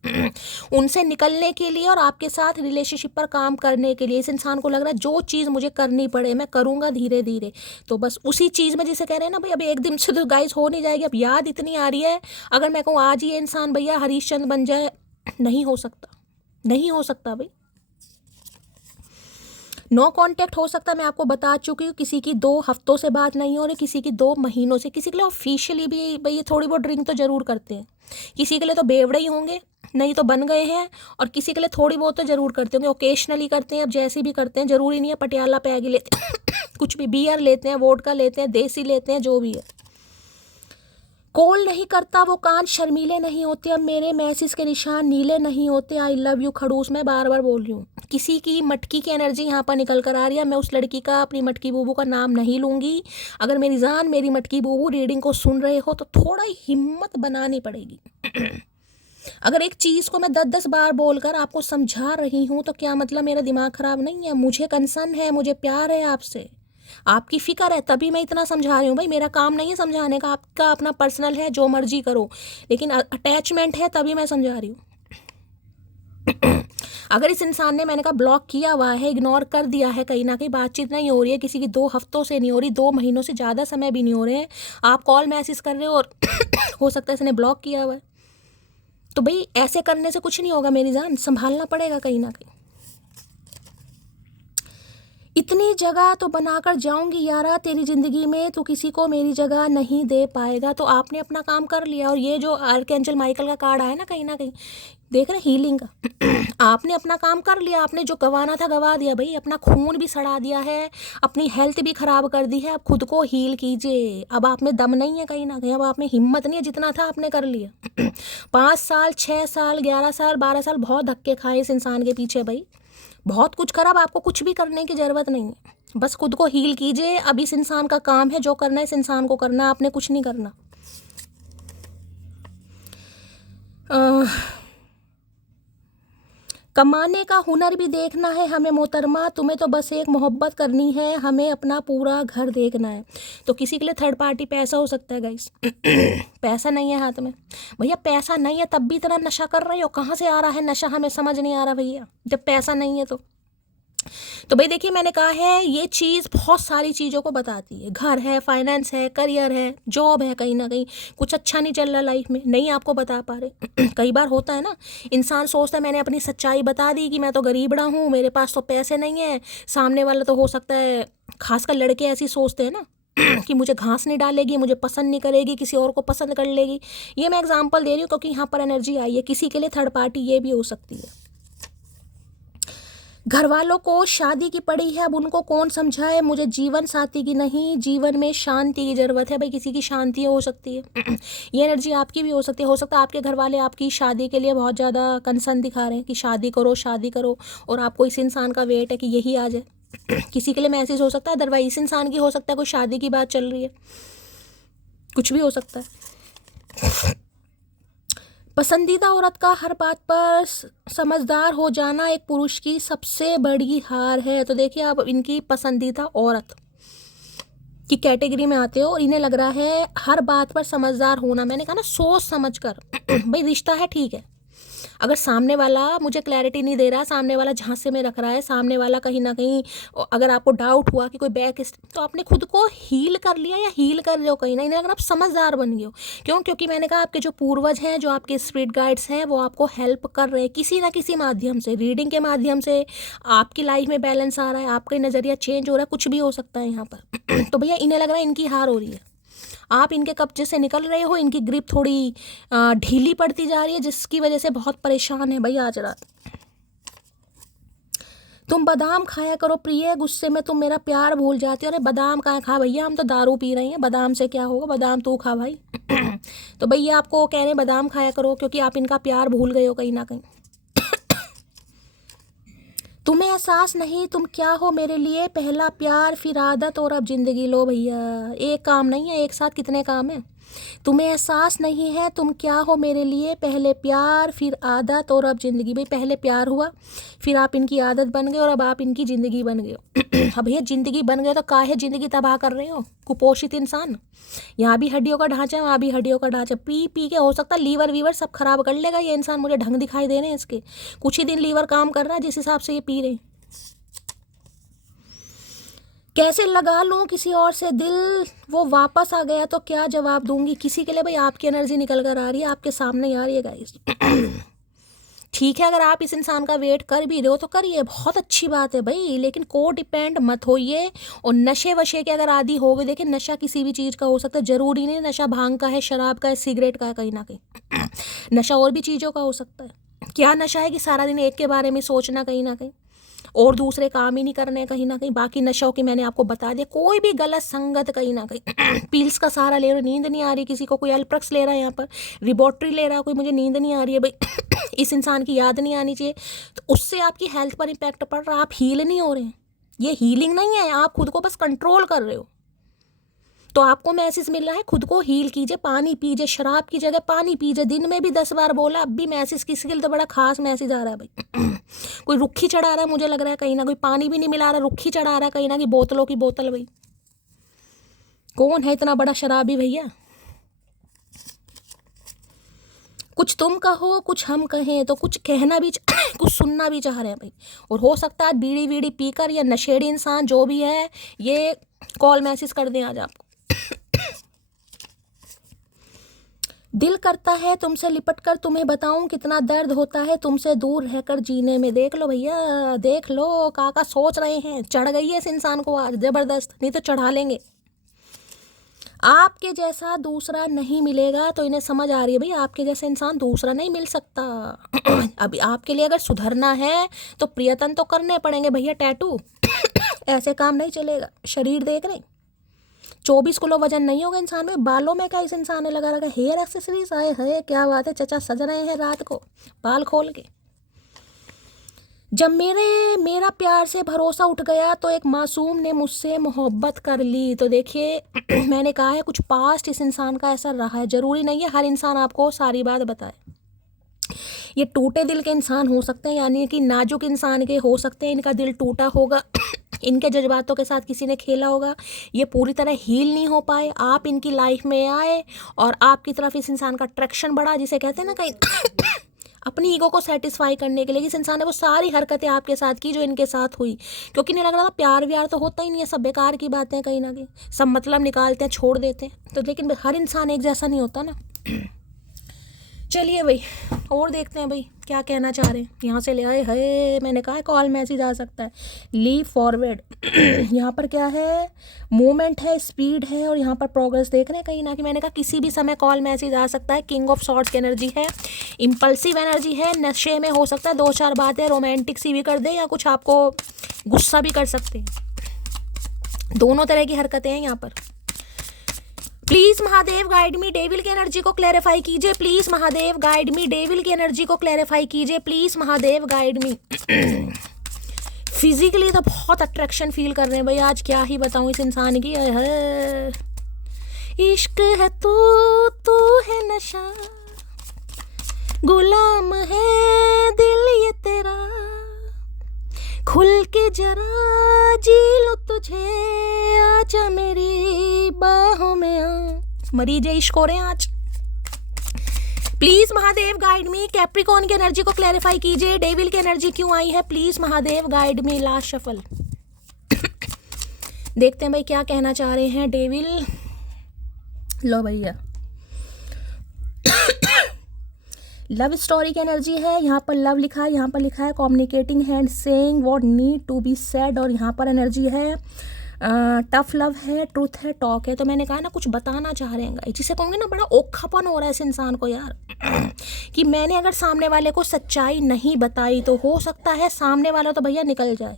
उनसे निकलने के लिए और आपके साथ रिलेशनशिप पर काम करने के लिए इस इंसान को लग रहा है जो चीज़ मुझे करनी पड़े मैं करूँगा धीरे धीरे। तो बस उसी चीज़ में जिसे कह रहे हैं ना भाई, अब एक दिन से तो गाइस हो नहीं जाएगी। अब याद इतनी आ रही है, अगर मैं कहूँ आज ये इंसान भैया हरीश चंद्र बन जाए, नहीं हो सकता, नहीं हो सकता भाई। नो कांटेक्ट हो सकता है, मैं आपको बता चुकी हूँ। किसी की 2 हफ्तों से बात नहीं हो रही, किसी की 2 महीनों से, किसी के लिए ऑफिशियली भी भाई ये थोड़ी बहुत ड्रिंक तो जरूर करते हैं, किसी के लिए तो बेवड़े ही होंगे, नहीं तो बन गए हैं, और किसी के लिए थोड़ी बहुत तो जरूर करते होंगे, ओकेशनली करते हैं। अब जैसे भी करते हैं, जरूरी नहीं है पटियाला पैगी लेते कुछ भी, बियर लेते हैं, वोडका लेते हैं, देसी लेते हैं, जो भी है। कॉल नहीं करता वो कान शर्मीले नहीं होते, अब मेरे मैसेज के निशान नीले नहीं होते। आई लव यू खड़ूस, मैं बार बार बोल रही हूँ। किसी की मटकी की एनर्जी यहाँ पर निकल कर आ रही है। मैं उस लड़की का, अपनी मटकी बूबू का नाम नहीं लूँगी। अगर मेरी जान, मेरी मटकी बूबू रीडिंग को सुन रहे हो तो थोड़ा हिम्मत बनानी पड़ेगी। अगर एक चीज़ को मैं 10-10 बार बोलकर आपको समझा रही हूँ तो क्या मतलब मेरा दिमाग ख़राब नहीं है? मुझे कंसर्न है, मुझे प्यार है आपसे, आपकी फ़िक्र है, तभी मैं इतना समझा रही हूँ भाई। मेरा काम नहीं है समझाने का, आपका अपना पर्सनल है, जो मर्जी करो, लेकिन अटैचमेंट है तभी मैं समझा रही हूँ। अगर इस इंसान ने, मैंने कहा, ब्लॉक किया हुआ है, इग्नोर कर दिया है, कहीं ना कहीं बातचीत नहीं हो रही है, किसी की 2 हफ्तों से नहीं हो रही, 2 महीनों से ज़्यादा समय भी नहीं हो रहे हैं, आप कॉल मैसेज कर रहे हो और हो सकता है इसने ब्लॉक किया हुआ है, तो भाई ऐसे करने से कुछ नहीं होगा मेरी जान, संभालना पड़ेगा कहीं ना कहीं। इतनी जगह तो बनाकर जाऊंगी यारा तेरी ज़िंदगी में, तो किसी को मेरी जगह नहीं दे पाएगा। तो आपने अपना काम कर लिया, और ये जो आर्कएंजल माइकल का कार्ड आया ना कहीं देख रहे हीलिंग का, आपने अपना काम कर लिया, आपने जो गंवाना था गंवा दिया भाई, अपना खून भी सड़ा दिया है, अपनी हेल्थ भी ख़राब कर दी है। अब खुद को हील कीजिए, अब आप में दम नहीं है कहीं ना कहीं, अब आप में हिम्मत नहीं है, जितना था आपने कर लिया। 5 साल, 6 साल, 11 साल, 12 साल बहुत धक्के खाए इस इंसान के पीछे भाई, बहुत कुछ करा। अब आपको कुछ भी करने की ज़रूरत नहीं है, बस खुद को हील कीजिए। अब इस इंसान का काम है, जो करना है इस इंसान को करना, आपने कुछ नहीं करना। कमाने का हुनर भी देखना है हमें मोहतरमा, तुम्हें तो बस एक मोहब्बत करनी है, हमें अपना पूरा घर देखना है। तो किसी के लिए थर्ड पार्टी पैसा हो सकता है गाइस। पैसा नहीं है हाथ में भैया, पैसा नहीं है तब भी इतना नशा कर रहे हो, कहाँ से आ रहा है नशा, हमें समझ नहीं आ रहा भैया, जब पैसा नहीं है तो भाई देखिए, मैंने कहा है ये चीज़ बहुत सारी चीज़ों को बताती है। घर है, फाइनेंस है, करियर है, जॉब है, कहीं ना कहीं कुछ अच्छा नहीं चल रहा लाइफ में, नहीं आपको बता पा रहे। कई बार होता है ना, इंसान सोचता है मैंने अपनी सच्चाई बता दी कि मैं तो गरीबड़ा हूँ, मेरे पास तो पैसे नहीं है। सामने वाला तो हो सकता है, खासकर लड़के ऐसे ही सोचते हैं ना कि मुझे घास नहीं डालेगी, मुझे पसंद नहीं करेगी, किसी और को पसंद कर लेगी। ये मैं एग्जाम्पल दे रही हूँ क्योंकि यहाँ पर एनर्जी आई है। किसी के लिए थर्ड पार्टी ये भी हो सकती है। घर वालों को शादी की पड़ी है, अब उनको कौन समझाए, मुझे जीवन साथी की नहीं, जीवन में शांति की ज़रूरत है। भाई किसी की शांति हो सकती है। ये एनर्जी आपकी भी हो सकती है। हो सकता है आपके घर वाले आपकी शादी के लिए बहुत ज़्यादा कंसर्न दिखा रहे हैं कि शादी करो, शादी करो, और आपको इस इंसान का वेट है कि यही आ जाए। किसी के लिए मैसेज हो सकता है, अदरवाइज इस इंसान की हो सकता है कोई शादी की बात चल रही है, कुछ भी हो सकता है। पसंदीदा औरत का हर बात पर समझदार हो जाना एक पुरुष की सबसे बड़ी हार है। तो देखिए, आप इनकी पसंदीदा औरत की कैटेगरी में आते हो और इन्हें लग रहा है हर बात पर समझदार होना। मैंने कहा ना, सोच समझ कर। भाई रिश्ता है ठीक है, अगर सामने वाला मुझे क्लैरिटी नहीं दे रहा, सामने वाला झांसे में रख रहा है, सामने वाला कहीं ना कहीं, अगर आपको डाउट हुआ कि कोई बैक, तो आपने खुद को हील कर लिया या हील कर रहे हो कहीं ना कहीं, अगर आप समझदार बन गए हो। क्यों? क्योंकि मैंने कहा आपके जो पूर्वज हैं, जो आपके स्पिरिट गाइड्स हैं, वो आपको हेल्प कर रहे हैं किसी ना किसी माध्यम से, रीडिंग के माध्यम से। आपकी लाइफ में बैलेंस आ रहा है, आपका नज़रिया चेंज हो रहा है, कुछ भी हो सकता है यहाँ पर। तो भैया इन्हें लग रहा है इनकी हार हो रही है, आप इनके कब्जे से निकल रहे हो, इनकी ग्रिप थोड़ी ढीली पड़ती जा रही है, जिसकी वजह से बहुत परेशान है भाई आज रात। तुम बादाम खाया करो प्रिय, गुस्से में तुम मेरा प्यार भूल जाती हो। अरे बादाम कहाँ खा भैया, हम तो दारू पी रहे हैं, बादाम से क्या होगा, बादाम तू खा भाई। तो भैया आपको कह रहे हैं बादाम खाया करो, क्योंकि आप इनका प्यार भूल गए हो कहीं ना कहीं। तुम्हें एहसास नहीं तुम क्या हो मेरे लिए, पहला प्यार, फिर आदत, और अब जिंदगी। लो भैया, एक काम नहीं है, एक साथ कितने काम हैं। तुम्हें एहसास नहीं है तुम क्या हो मेरे लिए, पहले प्यार, फिर आदत, और अब ज़िंदगी। भाई पहले प्यार हुआ, फिर आप इनकी आदत बन गए, और अब आप इनकी ज़िंदगी बन गए हो। अब भैया ज़िंदगी बन गए तो काहे ज़िंदगी तबाह कर रहे हो, कुपोषित इंसान। यहाँ भी हड्डियों का ढांचा, वहाँ भी हड्डियों का ढांचा, पी पी के हो सकता है लीवर वीवर सब खराब कर लेगा ये इंसान। मुझे ढंग दिखाई दे रहे हैं इसके, कुछ ही दिन लीवर काम कर रहा है जिस हिसाब से ये पी रहे हैं। कैसे लगा लूँ किसी और से दिल, वो वापस आ गया तो क्या जवाब दूंगी। किसी के लिए भाई आपकी एनर्जी निकल कर आ रही है, आपके सामने आ रही है गाइस। ठीक है, अगर आप इस इंसान का वेट कर भी रहे हो तो करिए, बहुत अच्छी बात है भाई, लेकिन को डिपेंड मत होइए। और नशे वशे के अगर आदी हो गए, देखिए नशा किसी भी चीज़ का हो सकता है, ज़रूरी नहीं नशा भांग का है, शराब का है, सिगरेट का है, कहीं ना कहीं नशा और भी चीज़ों का हो सकता है। क्या नशा है कि सारा दिन एक के बारे में सोचना, कहीं ना कहीं और दूसरे काम ही नहीं करने कहीं ना कहीं। बाकी नशों की मैंने आपको बता दिया, कोई भी गलत संगत कहीं ना कहीं पील्स का सहारा ले रहे हो, नींद नहीं आ रही किसी को, कोई अल्प्रक्स ले रहा है यहाँ पर, रिबोट्री ले रहा है कोई, मुझे नींद नहीं आ रही है भाई इस इंसान की याद नहीं आनी चाहिए, तो उससे आपकी हेल्थ पर इम्पैक्ट पड़ रहा है, आप हील नहीं हो रहे हैं। ये हीलिंग नहीं है, आप खुद को बस कंट्रोल कर रहे हो। तो आपको मैसेज मिल रहा है खुद को हील कीजिए, पानी पीजिए, शराब की जगह पानी पीजिए। दिन में भी 10 बार बोला, अब भी मैसेज किसी के लिए तो बड़ा खास मैसेज आ रहा है भाई कोई रुखी चढ़ा रहा है, मुझे लग रहा है कहीं ना कोई पानी भी नहीं मिला रहा, रुखी चढ़ा रहा है कहीं ना कि बोतलों की बोतल। भाई कौन है इतना बड़ा शराबी भैया? कुछ तुम कहो कुछ हम कहें, तो कुछ कहना भी कुछ सुनना भी चाह रहे हैं भाई। और हो सकता है बीड़ी वीड़ी पीकर या नशेड़ी इंसान जो भी है ये कॉल मैसेज कर दें आज आपको। दिल करता है तुमसे लिपट कर तुम्हें बताऊं कितना दर्द होता है तुमसे दूर रहकर जीने में। देख लो भैया, देख लो काका सोच रहे हैं, चढ़ गई है इस इंसान को आज जबरदस्त, नहीं तो चढ़ा लेंगे। आपके जैसा दूसरा नहीं मिलेगा, तो इन्हें समझ आ रही है भाई आपके जैसा इंसान दूसरा नहीं मिल सकता अभी आपके लिए अगर सुधरना है तो प्रयत्न तो करने पड़ेंगे भैया, टैटू ऐसे काम नहीं चलेगा। शरीर देख रहे 24 किलो वजन नहीं होगा इंसान में। बालों में क्या इस इंसान ने लगा रखा, हेयर एक्सेसरीज आए है, क्या बात है, चचा सज रहे हैं रात को बाल खोल के। जब मेरा प्यार से भरोसा उठ गया तो एक मासूम ने मुझसे मोहब्बत कर ली। तो देखिए मैंने कहा है कुछ पास्ट इस इंसान का ऐसा रहा है, ज़रूरी नहीं है हर इंसान आपको सारी बात बताए। ये टूटे दिल के इंसान हो सकते हैं, यानी कि नाजुक इंसान के हो सकते हैं, इनका दिल टूटा होगा इनके जज्बातों के साथ किसी ने खेला होगा, ये पूरी तरह हील नहीं हो पाए। आप इनकी लाइफ में आए और आपकी तरफ इस इंसान का अट्रैक्शन बढ़ा, जिसे कहते हैं ना कहीं अपनी ईगो को सेटिस्फाई करने के लिए इस इंसान ने वो सारी हरकतें आपके साथ की जो इनके साथ हुई, क्योंकि नहीं लग रहा था प्यार व्यार तो होता ही नहीं है, सब बेकार की बातें कहीं ना कहीं, सब मतलब निकालते हैं छोड़ देते हैं। तो लेकिन हर इंसान एक जैसा नहीं होता ना। चलिए भाई और देखते हैं भाई क्या कहना चाह रहे हैं। यहाँ से ले आए है, मैंने कहा कॉल मैसेज आ सकता है, लीव फॉरवर्ड यहाँ पर क्या है, मूवमेंट है, स्पीड है, और यहाँ पर प्रोग्रेस देख रहे हैं कहीं ना कि मैंने कहा किसी भी समय कॉल मैसेज आ सकता है। किंग ऑफ सॉर्ड्स की एनर्जी है, इम्पल्सिव एनर्जी है, नशे में हो सकता है 2-4 बातें रोमांटिक सी भी कर दे या कुछ आपको गुस्सा भी कर सकते हैं, दोनों तरह की हरकतें हैं यहाँ पर। Please Mahadev guide me, devil की एनर्जी को क्लैरिफाई कीजिए। Please Mahadev guide me, devil की एनर्जी को क्लैरिफाई कीजिए। Please Mahadev guide me. Physically तो बहुत अट्रैक्शन फील कर रहे हैं भाई आज, क्या ही बताऊं इस इंसान की। इश्क है तू है नशा, गुलाम है दिल ये तेरा, खुल के जरा जी लो तुझे, आजा मेरी बाहों में आ। मरीज इश्क हो रहे हैं आज। Please Mahadev guide me, Capricorn की एनर्जी को क्लैरिफाई कीजिए। डेविल की एनर्जी क्यों आई है, please Mahadev guide me. Last shuffle देखते हैं भाई क्या कहना चाह रहे हैं डेविल। लो भैया लव स्टोरी की एनर्जी है, यहाँ पर लव लिखा है, यहाँ पर लिखा है communicating and saying what need to be said, और यहाँ पर एनर्जी है टफ लव है, ट्रूथ है, टॉक है। तो मैंने कहा ना कुछ बताना चाह रहे हैं, जिसे कहूँगे ना बड़ा ओखापन हो रहा है इस इंसान को यार कि मैंने अगर सामने वाले को सच्चाई नहीं बताई तो हो सकता है सामने वाला तो भैया निकल जाए,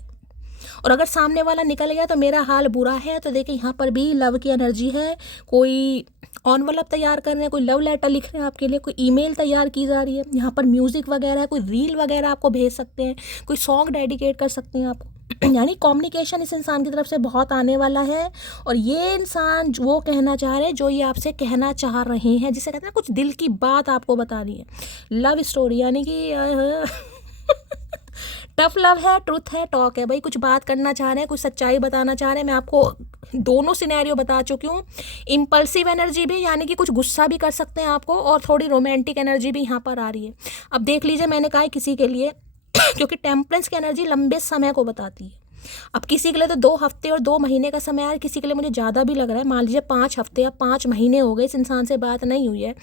और अगर सामने वाला निकल गया तो मेरा हाल बुरा है। तो देखिए यहाँ पर भी लव की एनर्जी है, कोई एनवलप तैयार कर रहे हैं, कोई लव लेटर लिख रहे हैं आपके लिए, कोई ईमेल तैयार की जा रही है, यहाँ पर म्यूज़िक वगैरह है, कोई रील वगैरह आपको भेज सकते हैं, कोई सॉन्ग डेडिकेट कर सकते हैं आपको यानी कम्युनिकेशन इस इंसान की तरफ से बहुत आने वाला है। और ये इंसान वो कहना चाह रहे हैं जो ये आपसे कहना चाह रहे हैं, जिसे कहते हैं कुछ दिल की बात आपको बता रही है। लव स्टोरी यानी कि टफ लव है, ट्रुथ है, टॉक है। भाई कुछ बात करना चाह रहे हैं, कुछ सच्चाई बताना चाह रहे हैं। मैं आपको दोनों सिनेरियो बता चुकी हूँ। इम्पल्सिव एनर्जी भी यानी कि कुछ गुस्सा भी कर सकते हैं आपको, और थोड़ी रोमांटिक एनर्जी भी यहाँ पर आ रही है। अब देख लीजिए मैंने कहा है किसी के लिए क्योंकि टेम्परेंस की एनर्जी लंबे समय को बताती है। अब किसी के लिए तो 2 हफ्ते और 2 महीने का समय है, किसी के लिए मुझे ज़्यादा भी लग रहा है, मान लीजिए 5 हफ्ते या 5 महीने हो गए इस इंसान से बात नहीं हुई है।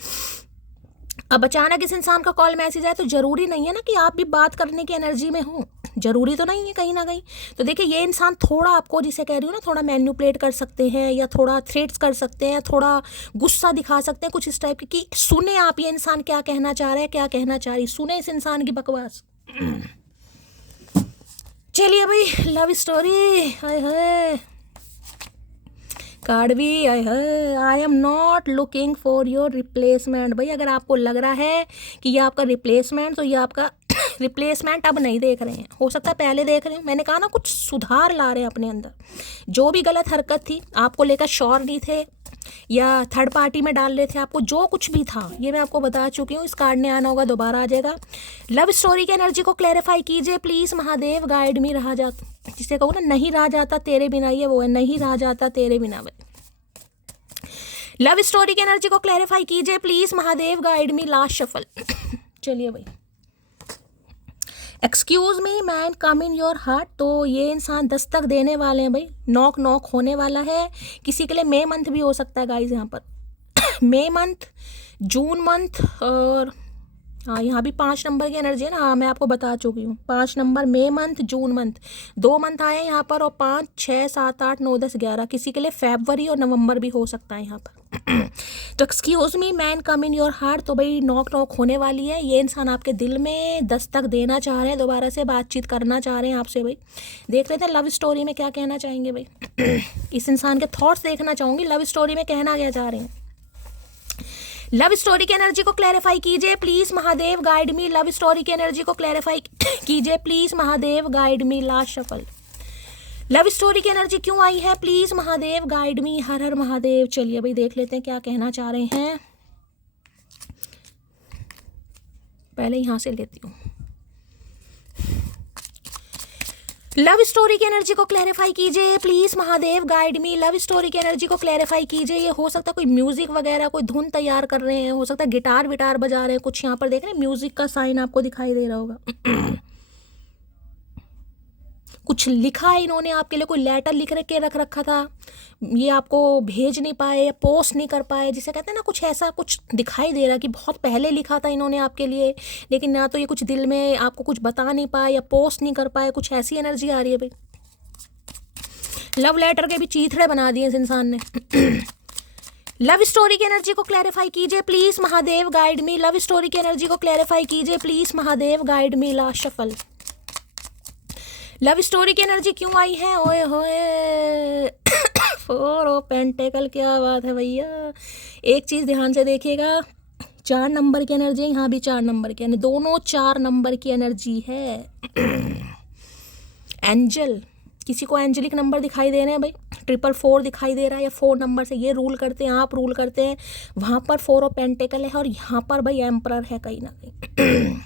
अब अचानक इस इंसान का कॉल मैसेज आए तो ज़रूरी नहीं है ना कि आप भी बात करने की एनर्जी में हो, ज़रूरी तो नहीं है कहीं ना कहीं। तो देखिए ये इंसान थोड़ा आपको, जिसे कह रही हूँ ना, थोड़ा मैनिपुलेट कर सकते हैं या थोड़ा थ्रेट्स कर सकते हैं, थोड़ा गुस्सा दिखा सकते हैं, कुछ इस टाइप की, कि सुने आप ये इंसान क्या कहना चाह रहा है, क्या कहना चाह रही, सुने इस इंसान की बकवास। चलिए भाई, लव स्टोरी। हाय हाय कार्ड भी, I am not looking for your replacement. भाई अगर आपको लग रहा है कि ये आपका रिप्लेसमेंट, तो ये आपका रिप्लेसमेंट अब नहीं देख रहे हैं, हो सकता है पहले देख रहे हो। मैंने कहा ना, कुछ सुधार ला रहे हैं अपने अंदर। जो भी गलत हरकत थी, आपको लेकर श्योर नहीं थे या थर्ड पार्टी में डाल रहे थे आपको, जो कुछ भी था ये मैं आपको बता चुकी हूँ। इस कार्ड ने आना होगा, दोबारा आ जाएगा। लव स्टोरी की एनर्जी को क्लैरिफाई कीजिए प्लीज़ महादेव, गाइड मी। रहा जाता, जिसे कहो ना, नहीं रहा जाता तेरे बिना, ये वो है, नहीं रहा जाता तेरे बिना। भाई लव स्टोरी की एनर्जी को क्लैरिफाई कीजिए please Mahadev, guide me. Last shuffle. चलिए भाई, excuse me man, come in your heart. तो ये इंसान दस्तक देने वाले हैं भाई, नॉक नॉक होने वाला है। किसी के लिए मई मंथ भी हो सकता है गाइज यहाँ पर। मई मंथ, जून मंथ, और हाँ यहाँ भी 5 नंबर की एनर्जी है ना। हाँ मैं आपको बता चुकी हूँ, 5 नंबर, मई मंथ, जून मंथ, 2 मंथ आए हैं यहाँ पर, और 5, 6, 7, 8, 9, 10, 11। किसी के लिए फरवरी और नवंबर भी हो सकता है यहाँ पर। तो excuse me man, come in your heart. तो भाई नॉक नॉक होने वाली है। ये इंसान आपके दिल में दस्तक देना चाह रहे हैं, दोबारा से बातचीत करना चाह रहे हैं आपसे। भाई देख लेते हैं लव स्टोरी में क्या कहना चाहेंगे। भाई इस इंसान के थॉट्स देखना चाहूँगी, लव स्टोरी में कहना क्या चाह रहे हैं। लव स्टोरी की एनर्जी को क्लैरिफाई कीजिए please Mahadev, guide me. Love story की एनर्जी को क्लैरिफाई कीजिए please Mahadev, guide me. Last shuffle. Love story की एनर्जी क्यों आई है, प्लीज महादेव, गाइड मी। हर हर महादेव। चलिए भाई देख लेते हैं क्या कहना चाह रहे हैं। पहले यहां से लेती हूँ। लव स्टोरी की एनर्जी को क्लैरिफाई कीजिए please Mahadev, guide me. Love story की एनर्जी को क्लैरिफाई कीजिए। ये हो सकता है कोई म्यूजिक वगैरह, कोई धुन तैयार कर रहे हैं, हो सकता है गिटार विटार बजा रहे हैं कुछ। यहाँ पर देख रहे हैं म्यूजिक का साइन आपको दिखाई दे रहा होगा। कुछ लिखा है इन्होंने आपके लिए, कोई लेटर लिख के रख रखा था, ये आपको भेज नहीं पाए या पोस्ट नहीं कर पाए, जिसे कहते हैं ना, कुछ ऐसा कुछ दिखाई दे रहा कि बहुत पहले लिखा था इन्होंने आपके लिए, लेकिन ना तो ये कुछ दिल में आपको कुछ बता नहीं पाए या पोस्ट नहीं कर पाए। कुछ ऐसी एनर्जी आ रही है भाई। लव लेटर के भी चीथड़े बना दिए इस इंसान ने। लव स्टोरी की एनर्जी को क्लैरिफाई कीजिए please Mahadev, guide me. Love story की एनर्जी को क्लैरिफाई कीजिए please Mahadev, guide me. Last shuffle. Love story की एनर्जी क्यों आई है, ओए होए। 4 ऑफ पेंटेकल, क्या बात है भैया। एक चीज़ ध्यान से देखिएगा, 4 नंबर की एनर्जी, यहाँ भी 4 नंबर की, यानी दोनों 4 नंबर की एनर्जी है। एंजल, किसी को एंजलिक नंबर दिखाई दे रहे हैं भाई, 444 दिखाई दे रहा है, या 4 नंबर से ये रूल करते हैं, आप रूल करते हैं। वहाँ पर 4 ऑफ पेंटेकल है, और यहाँ पर भाई एम्परर है कहीं ना कहीं।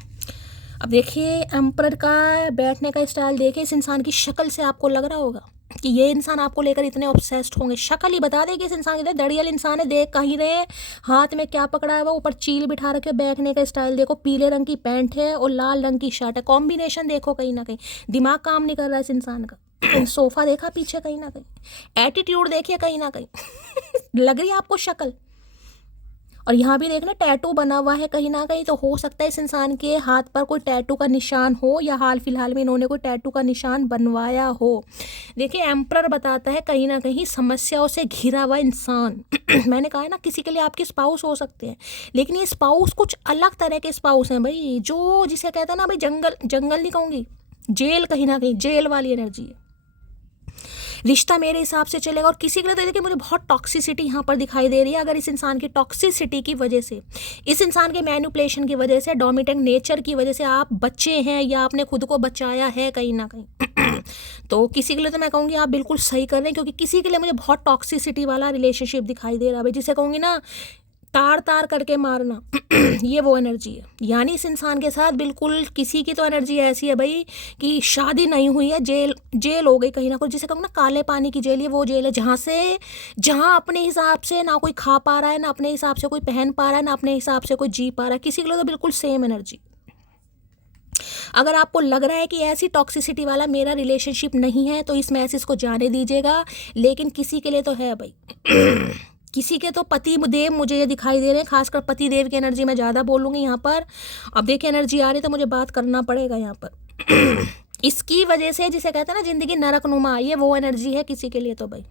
अब देखिए एम्परर का बैठने का स्टाइल देखिए, इस इंसान की शक्ल से आपको लग रहा होगा कि ये इंसान आपको लेकर इतने ऑब्सेस्ड होंगे। शक्ल ही बता देगी इस इंसान की। दड़ियल इंसान है, देख कहीं रहे, हाथ में क्या पकड़ा है, वो ऊपर चील बिठा रखे। बैठने का स्टाइल देखो, पीले रंग की पैंट है और लाल रंग की शर्ट है। कॉम्बिनेशन देखो, कहीं ना कहीं दिमाग काम नहीं कर रहा है इस इंसान का। सोफा देखा पीछे कहीं ना कहीं, एटीट्यूड देखिए कहीं ना कहीं। लग रही है आपको शक्ल। और यहाँ भी देखना टैटू बना हुआ है कहीं ना कहीं, तो हो सकता है इस इंसान के हाथ पर कोई टैटू का निशान हो, या हाल फिलहाल में इन्होंने कोई टैटू का निशान बनवाया हो। देखिए एम्परर बताता है कहीं ना कहीं समस्याओं से घिरा हुआ इंसान। मैंने कहा है ना, किसी के लिए आपके स्पाउस हो सकते हैं, लेकिन ये स्पाउस कुछ अलग तरह के स्पाउस हैं भाई, जो जिसे कहता है ना भाई, जंगल नहीं कहूँगी, जेल, कहीं ना कहीं जेल वाली एनर्जी है। रिश्ता मेरे हिसाब से चलेगा। और किसी के लिए तो देखिए मुझे बहुत टॉक्सिसिटी यहाँ पर दिखाई दे रही है। अगर इस इंसान की टॉक्सिसिटी की वजह से, इस इंसान के मैनिपुलेशन की वजह से, डोमिनेटिंग नेचर की वजह से आप बच्चे हैं या आपने खुद को बचाया है कहीं ना कहीं, तो किसी के लिए तो मैं कहूँगी आप बिल्कुल सही कर रहे हैं, क्योंकि किसी के लिए मुझे बहुत टॉक्सिसिटी वाला रिलेशनशिप दिखाई दे रहा है, जिसे कहूँगी ना तार तार करके मारना। ये वो एनर्जी है। यानी इस इंसान के साथ बिल्कुल किसी की तो एनर्जी ऐसी है भाई कि शादी नहीं हुई है, जेल हो गई कहीं ना कहीं, जिसे कहूँ ना काले पानी की जेल। ये वो जेल है जहाँ अपने हिसाब से ना कोई खा पा रहा है, ना अपने हिसाब से कोई पहन पा रहा है, ना अपने हिसाब से कोई जी पा रहा है। किसी के लिए तो बिल्कुल सेम एनर्जी। अगर आपको लग रहा है कि ऐसी टॉक्सिसिटी वाला मेरा रिलेशनशिप नहीं है, तो इस मैसेज को जाने दीजिएगा, लेकिन किसी के लिए तो है भाई। किसी के तो पति देव मुझे ये दिखाई दे रहे हैं, खासकर पति देव की एनर्जी मैं ज़्यादा बोलूँगी यहाँ पर। अब देखिए एनर्जी आ रही तो मुझे बात करना पड़ेगा यहाँ पर। इसकी वजह से जिसे कहते हैं ना ज़िंदगी नरकनुमा आई है, वो एनर्जी है किसी के लिए तो भाई।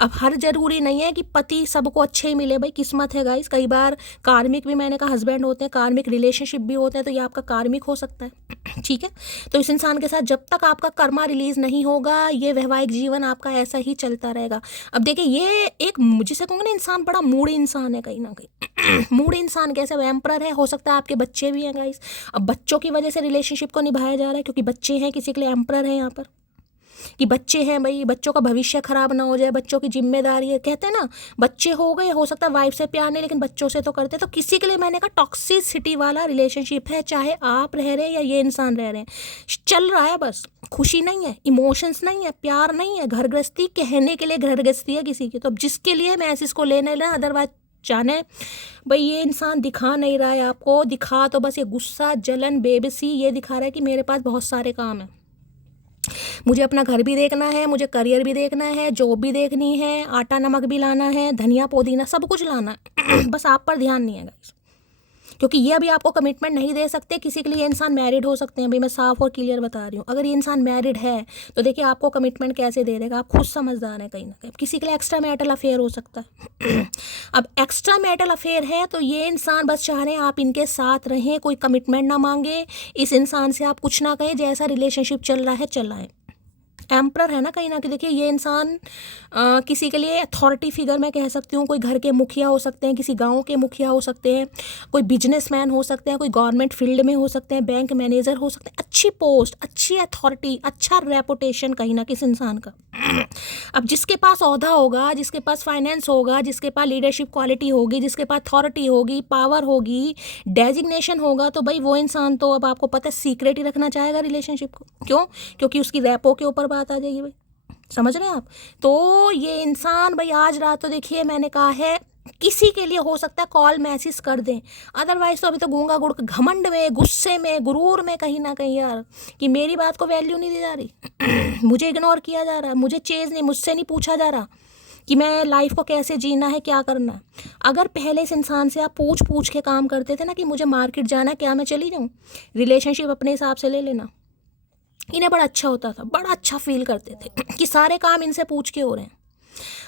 अब हर जरूरी नहीं है कि पति सबको अच्छे ही मिले भाई, किस्मत है गाइस। कई बार कार्मिक भी, मैंने कहा हस्बैंड होते हैं, कार्मिक रिलेशनशिप भी होते हैं, तो ये आपका कार्मिक हो सकता है। ठीक है, तो इस इंसान के साथ जब तक आपका कर्मा रिलीज नहीं होगा, ये वैवाहिक जीवन आपका ऐसा ही चलता रहेगा। अब देखिए ये एक, जिसे कहूँगा ना, इंसान बड़ा मूडी इंसान है कहीं ना कहीं। मूडी इंसान कैसे, वो एम्परर है, हो सकता है आपके बच्चे भी हैं गाइस। अब बच्चों की वजह से रिलेशनशिप को निभाया जा रहा है, क्योंकि बच्चे हैं, किसी के लिए एम्परर है यहाँ पर कि बच्चे हैं भाई, बच्चों का भविष्य खराब ना हो जाए, बच्चों की जिम्मेदारी है। कहते हैं ना बच्चे हो गए, हो सकता है वाइफ से प्यार नहीं, लेकिन बच्चों से तो करते। तो किसी के लिए मैंने कहा टॉक्सिसिटी वाला रिलेशनशिप है, चाहे आप रह रहे हैं या ये इंसान रह रहे हैं, चल रहा है, बस खुशी नहीं है, इमोशंस नहीं है, प्यार नहीं है, घर गृहस्थी कहने के लिए घर गृहस्थी है किसी की। तो अब जिसके लिए मैसेज को लेने लेना, अदरवाइज जाने भाई, ये इंसान दिखा नहीं रहा है आपको, दिखा तो बस ये गुस्सा, जलन, बेबसी ये दिखा रहा है कि मेरे पास बहुत सारे काम हैं, मुझे अपना घर भी देखना है, मुझे करियर भी देखना है, जॉब भी देखनी है, आटा नमक भी लाना है, धनिया पुदीना सब कुछ लाना है। बस आप पर ध्यान नहीं है गाइस, क्योंकि ये अभी आपको कमिटमेंट नहीं दे सकते। किसी के लिए इंसान मैरिड हो सकते हैं, अभी मैं साफ और क्लियर बता रही हूँ। अगर ये इंसान मैरिड है तो देखिए आपको कमिटमेंट कैसे दे देगा, आप खुद समझदार हैं कहीं ना कहीं। किसी के लिए एक्स्ट्रा मैरिटल अफेयर हो सकता है। अब एक्स्ट्रा मैरिटल अफेयर है तो ये इंसान बस चाह रहे हैं आप इनके साथ रहें, कोई कमिटमेंट ना मांगे, इस इंसान से आप कुछ ना कहें, जैसा रिलेशनशिप चल रहा है चलाएं। एम्परर है ना कहीं ना कहीं। देखिए ये इंसान किसी के लिए अथॉरिटी फिगर मैं कह सकती हूँ, कोई घर के मुखिया हो सकते हैं, किसी गांव के मुखिया हो सकते हैं, कोई बिजनेसमैन हो सकते हैं, कोई गवर्नमेंट फील्ड में हो सकते हैं, बैंक मैनेजर हो सकते हैं। अच्छी पोस्ट, अच्छी अथॉरिटी, अच्छा रेपुटेशन कहीं ना किसी इंसान का। अब जिसके पास ओहदा होगा, जिसके पास फाइनेंस होगा, जिसके पास लीडरशिप क्वालिटी होगी, जिसके पास अथॉरिटी होगी, पावर होगी, डेजिग्नेशन होगा, तो भाई वो इंसान तो अब आपको पता है सीक्रेट ही रखना चाहेगा रिलेशनशिप को। क्यों? क्योंकि उसकी रैपो के ऊपर बात आ जाएगी भाई, समझ रहे हैं आप। तो ये इंसान भाई आज रात तो देखिए मैंने कहा है किसी के लिए हो सकता है कॉल मैसेज कर दें, अदरवाइज तो अभी तो गूंगा गुड़ घमंड में, गुस्से में, गुरूर में कहीं ना कहीं यार, कि मेरी बात को वैल्यू नहीं दी जा रही, मुझे इग्नोर किया जा रहा है, मुझे चेज नहीं, मुझसे नहीं पूछा जा रहा कि मैं लाइफ को कैसे जीना है, क्या करना है। अगर पहले इस इंसान से आप पूछ पूछ के काम करते थे ना कि मुझे मार्केट जाना है, क्या मैं चली जाऊँ, रिलेशनशिप अपने हिसाब से ले लेना, इन्हें बड़ा अच्छा होता था, बड़ा अच्छा फील करते थे कि सारे काम इनसे पूछ के हो रहे हैं।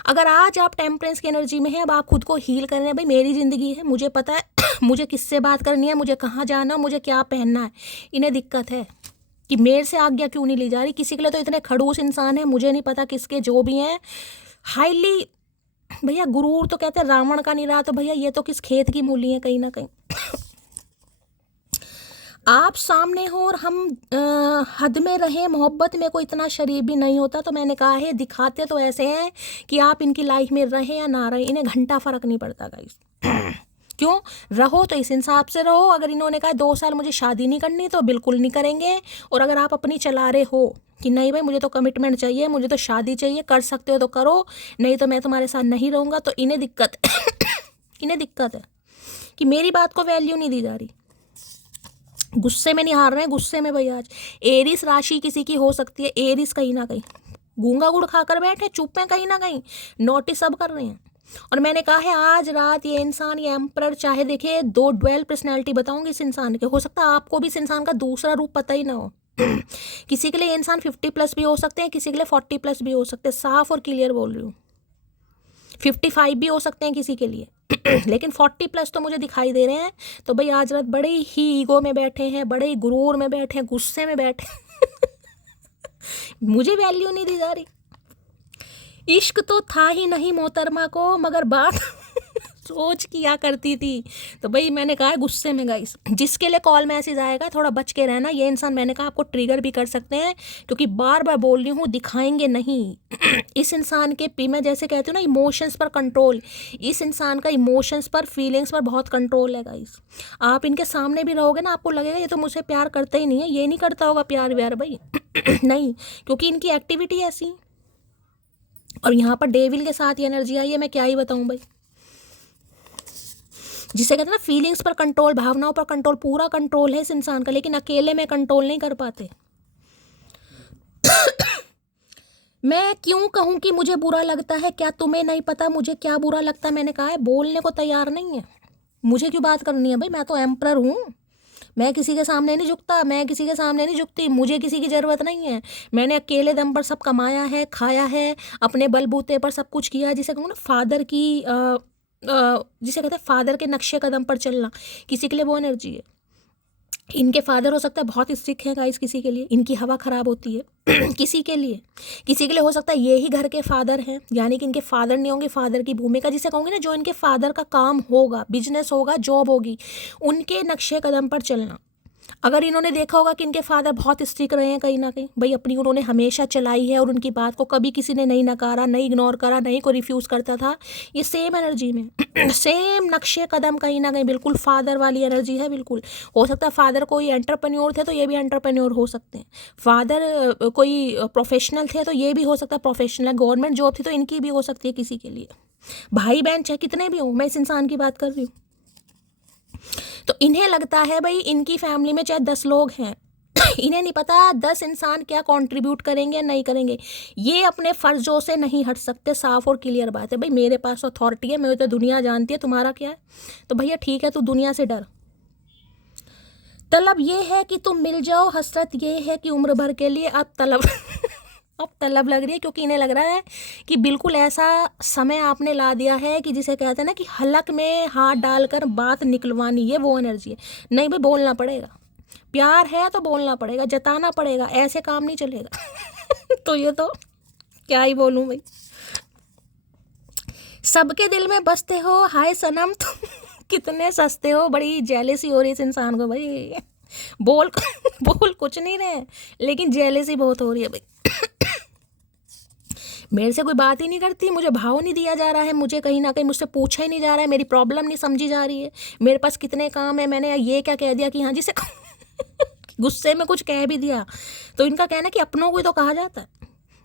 अगर आज आप टेम्परेंस की एनर्जी में हैं, अब आप खुद को हील कर रहे हैं, भाई मेरी ज़िंदगी है, मुझे पता है मुझे किससे बात करनी है, मुझे कहाँ जाना, मुझे क्या पहनना है। इन्हें दिक्कत है कि मेरे से आज्ञा क्यों नहीं ली जा रही। किसी के लिए तो इतने खड़ूस इंसान है, मुझे नहीं पता किसके, जो भी हैं हाईली, भैया गुरूर तो कहते हैं रावण का नहीं रहा, तो भैया ये तो किस खेत की मूली है कहीं ना कहीं। आप सामने हो और हम हद में रहे, मोहब्बत में कोई इतना शरीफ भी नहीं होता। तो मैंने कहा है दिखाते तो ऐसे हैं कि आप इनकी लाइफ में रहे या ना रहे, इन्हें घंटा फ़र्क नहीं पड़ता गाइस। क्यों? रहो तो इस हिसाब से रहो। अगर इन्होंने कहा 2 साल मुझे शादी नहीं करनी तो बिल्कुल नहीं करेंगे। और अगर आप अपनी चला रहे हो कि नहीं भाई मुझे तो कमिटमेंट चाहिए, मुझे तो शादी चाहिए, कर सकते हो तो करो, नहीं तो मैं तुम्हारे साथ नहीं रहूँगा, तो इन्हें दिक्कत इन्हें दिक्कत है कि मेरी बात को वैल्यू नहीं दी जा रही। गुस्से में नहीं हार रहे हैं, गुस्से में भाई आज एरिस राशि किसी की हो सकती है। एरिस कहीं ना कहीं गूंगा गुड़ खाकर बैठे, चुप हैं कहीं ना कहीं, नोटिस सब कर रहे हैं। और मैंने कहा है आज रात ये इंसान, ये एम्परर, चाहे देखिए 2 ड्वेल पर्सनैलिटी बताऊंगी इस इंसान के, हो सकता है आपको भी इस इंसान का दूसरा रूप पता ही ना हो। किसी के लिए ये इंसान 50+ भी हो सकते हैं, किसी के लिए 40+ भी हो सकते हैं, साफ और क्लियर बोल रही हूँ। 55 भी हो सकते हैं किसी के लिए, लेकिन 40+ तो मुझे दिखाई दे रहे हैं। तो भाई आज रात बड़े ही ईगो में बैठे हैं, बड़े ही गुरूर में बैठे हैं, गुस्से में बैठे मुझे वैल्यू नहीं दी जा रही। इश्क तो था ही नहीं मोहतरमा को, मगर बात सोच किया करती थी। तो भाई मैंने कहा है गुस्से में गाइस, जिसके लिए कॉल मैसेज आएगा थोड़ा बच के रहना। ये इंसान मैंने कहा आपको ट्रिगर भी कर सकते हैं, क्योंकि बार बार बोल रही हूँ दिखाएंगे नहीं। इस इंसान के मैं जैसे कहती हूँ ना इमोशंस पर कंट्रोल, इस इंसान का इमोशंस पर, फीलिंग्स पर बहुत कंट्रोल है गाइस। आप इनके सामने भी रहोगे ना, आपको लगेगा ये तो मुझसे प्यार करता ही नहीं है, ये नहीं करता होगा प्यार व्यार भाई नहीं, क्योंकि इनकी एक्टिविटी ऐसी। और यहाँ पर डेविल के साथ ये एनर्जी आई है, मैं क्या ही बताऊँ भाई। जिसे कहते हैं ना फीलिंग्स पर कंट्रोल, भावनाओं पर कंट्रोल, पूरा कंट्रोल है इस इंसान का, लेकिन अकेले में कंट्रोल नहीं कर पाते। मैं क्यों कहूँ कि मुझे बुरा लगता है, क्या तुम्हें नहीं पता मुझे क्या बुरा लगता है? मैंने कहा है बोलने को तैयार नहीं है, मुझे क्यों बात करनी है भाई, मैं तो एम्परर हूँ, मैं किसी के सामने नहीं झुकता, मैं किसी के सामने नहीं झुकती, मुझे किसी की ज़रूरत नहीं है। मैंने अकेले दम पर सब कमाया है, खाया है, अपने बलबूते पर सब कुछ किया है, जिसे कहूँ ना फादर की जिसे कहते हैं फादर के नक्शे कदम पर चलना, किसी के लिए वो एनर्जी है। इनके फादर हो सकता है बहुत स्ट्रिक्ट है गाइस, किसी के लिए इनकी हवा ख़राब होती है किसी के लिए हो सकता है ये ही घर के फादर हैं, यानी कि इनके फादर नहीं होंगे, फादर की भूमिका जिसे कहूँगी ना, जो इनके फादर का काम होगा, बिजनेस होगा, जॉब होगी, उनके नक्शे कदम पर चलना। अगर इन्होंने देखा होगा कि इनके फादर बहुत स्ट्रिक्ट रहे हैं कहीं ना कहीं, भाई अपनी उन्होंने हमेशा चलाई है और उनकी बात को कभी किसी ने नहीं नकारा, नहीं इग्नोर करा, नहीं को रिफ्यूज़ करता था, ये सेम एनर्जी में सेम नक्शे कदम कहीं ना कहीं बिल्कुल फादर वाली एनर्जी है। बिल्कुल हो सकता है फादर कोई एंटरप्रेन्योर थे तो ये भी एंटरप्रेन्योर हो सकते हैं, फादर कोई प्रोफेशनल थे तो ये भी हो सकता है प्रोफेशनल, गवर्नमेंट जॉब थी तो इनकी भी हो सकती है किसी के लिए, भाई बहन चाहे कितने भी हो, मैं इस इंसान की बात कर रही हूँ। तो इन्हें लगता है भाई इनकी फैमिली में चाहे 10 लोग हैं इन्हें नहीं पता 10 इंसान क्या कंट्रीब्यूट करेंगे नहीं करेंगे, ये अपने फर्जों से नहीं हट सकते। साफ और क्लियर बात है भाई, मेरे पास अथॉरिटी है, मेरे तो दुनिया जानती है, तुम्हारा क्या है? तो भैया ठीक है, तू दुनिया से डर। तलब ये है कि तुम मिल जाओ, हसरत ये है कि उम्र भर के लिए अब तलब अब तलब लग रही है, क्योंकि इन्हें लग रहा है कि बिल्कुल ऐसा समय आपने ला दिया है कि जिसे कहते हैं ना कि हलक में हाथ डालकर बात निकलवानी, ये वो एनर्जी है। नहीं भाई, बोलना पड़ेगा, प्यार है तो बोलना पड़ेगा, जताना पड़ेगा, ऐसे काम नहीं चलेगा तो ये तो क्या ही बोलूँ भाई, सबके दिल में बसते हो, हाय सनम तुम कितने सस्ते हो। बड़ी जेलसी हो रही है इस इंसान को भाई, बोल बोल कुछ नहीं रहे, लेकिन जेलसी बहुत हो रही है भाई मेरे से कोई बात ही नहीं करती, मुझे भाव नहीं दिया जा रहा है, मुझे कहीं ना कहीं मुझसे पूछा ही नहीं जा रहा है, मेरी प्रॉब्लम नहीं समझी जा रही है, मेरे पास कितने काम है, मैंने ये क्या कह दिया कि हाँ जिसे गुस्से में कुछ कह भी दिया। तो इनका कहना है कि अपनों को ही तो कहा जाता है,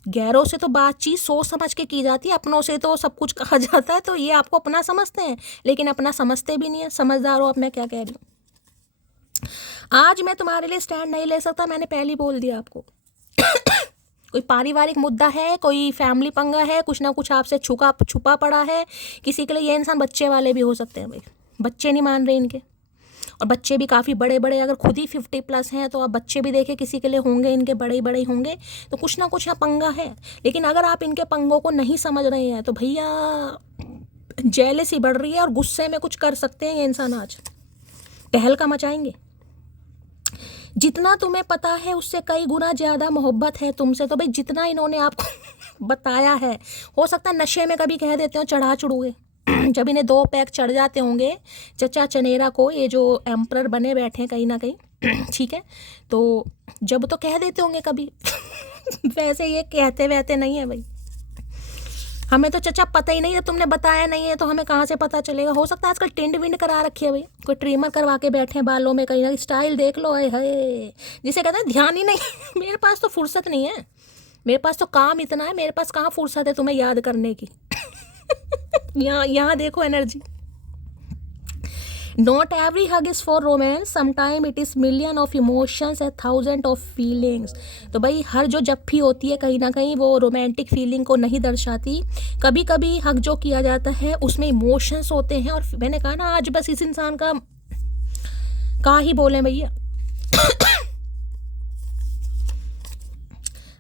गैरों से तो बातचीत सोच समझ के की जाती है, अपनों से तो सब कुछ कहा जाता है। तो ये आपको अपना समझते हैं, लेकिन अपना समझते भी नहीं है। समझदार हो अब मैं क्या कह रही हूँ। आज मैं तुम्हारे लिए स्टैंड नहीं ले सकता, मैंने पहले ही बोल दिया आपको कोई पारिवारिक मुद्दा है, कोई फैमिली पंगा है, कुछ ना कुछ आपसे छुपा पड़ा है किसी के लिए। ये इंसान बच्चे वाले भी हो सकते हैं भाई, बच्चे नहीं मान रहे इनके, और बच्चे भी काफ़ी बड़े बड़े, अगर खुद ही 50+ हैं तो आप बच्चे भी देखें किसी के लिए होंगे, इनके बड़े ही बड़े ही होंगे। तो कुछ ना कुछ यहाँ पंगा है, लेकिन अगर आप इनके पंगों को नहीं समझ रहे हैं तो भैया जेलसी बढ़ रही है, और गुस्से में कुछ कर सकते हैं ये इंसान, आज तहलका मचाएंगे। जितना तुम्हें पता है उससे कई गुना ज़्यादा मोहब्बत है तुमसे। तो भाई जितना इन्होंने आपको बताया है, हो सकता है नशे में कभी कह देते हो चढ़ा चढ़ूए जब इन्हें 2 पैक चढ़ जाते होंगे चचा चनेरा को, ये जो एम्परर बने बैठे हैं कहीं ना कहीं ठीक है, तो जब तो कह देते होंगे कभी वैसे ये कहते वहते नहीं है भाई, हमें तो चचा पता ही नहीं है, तुमने बताया नहीं है तो हमें कहाँ से पता चलेगा। हो सकता है आजकल टिंड विंड करा रखी है भाई, कोई ट्रिमर करवा के बैठे हैं बालों में, कहीं ना स्टाइल देख लो, है जिसे कहते हैं ध्यान ही नहीं मेरे पास तो फुर्सत नहीं है, मेरे पास तो काम इतना है, मेरे पास कहाँ फुर्सत है तुम्हें याद करने की यहाँ देखो energy. Not every hug is for romance. Sometimes it is million of emotions and thousand of feelings. तो भाई हर जो जप्फी होती है कहीं ना कहीं वो रोमांटिक फीलिंग को नहीं दर्शाती। कभी कभी हग जो किया जाता है उसमें इमोशंस होते हैं, और मैंने कहा ना आज बस इस इंसान का ही बोले भैया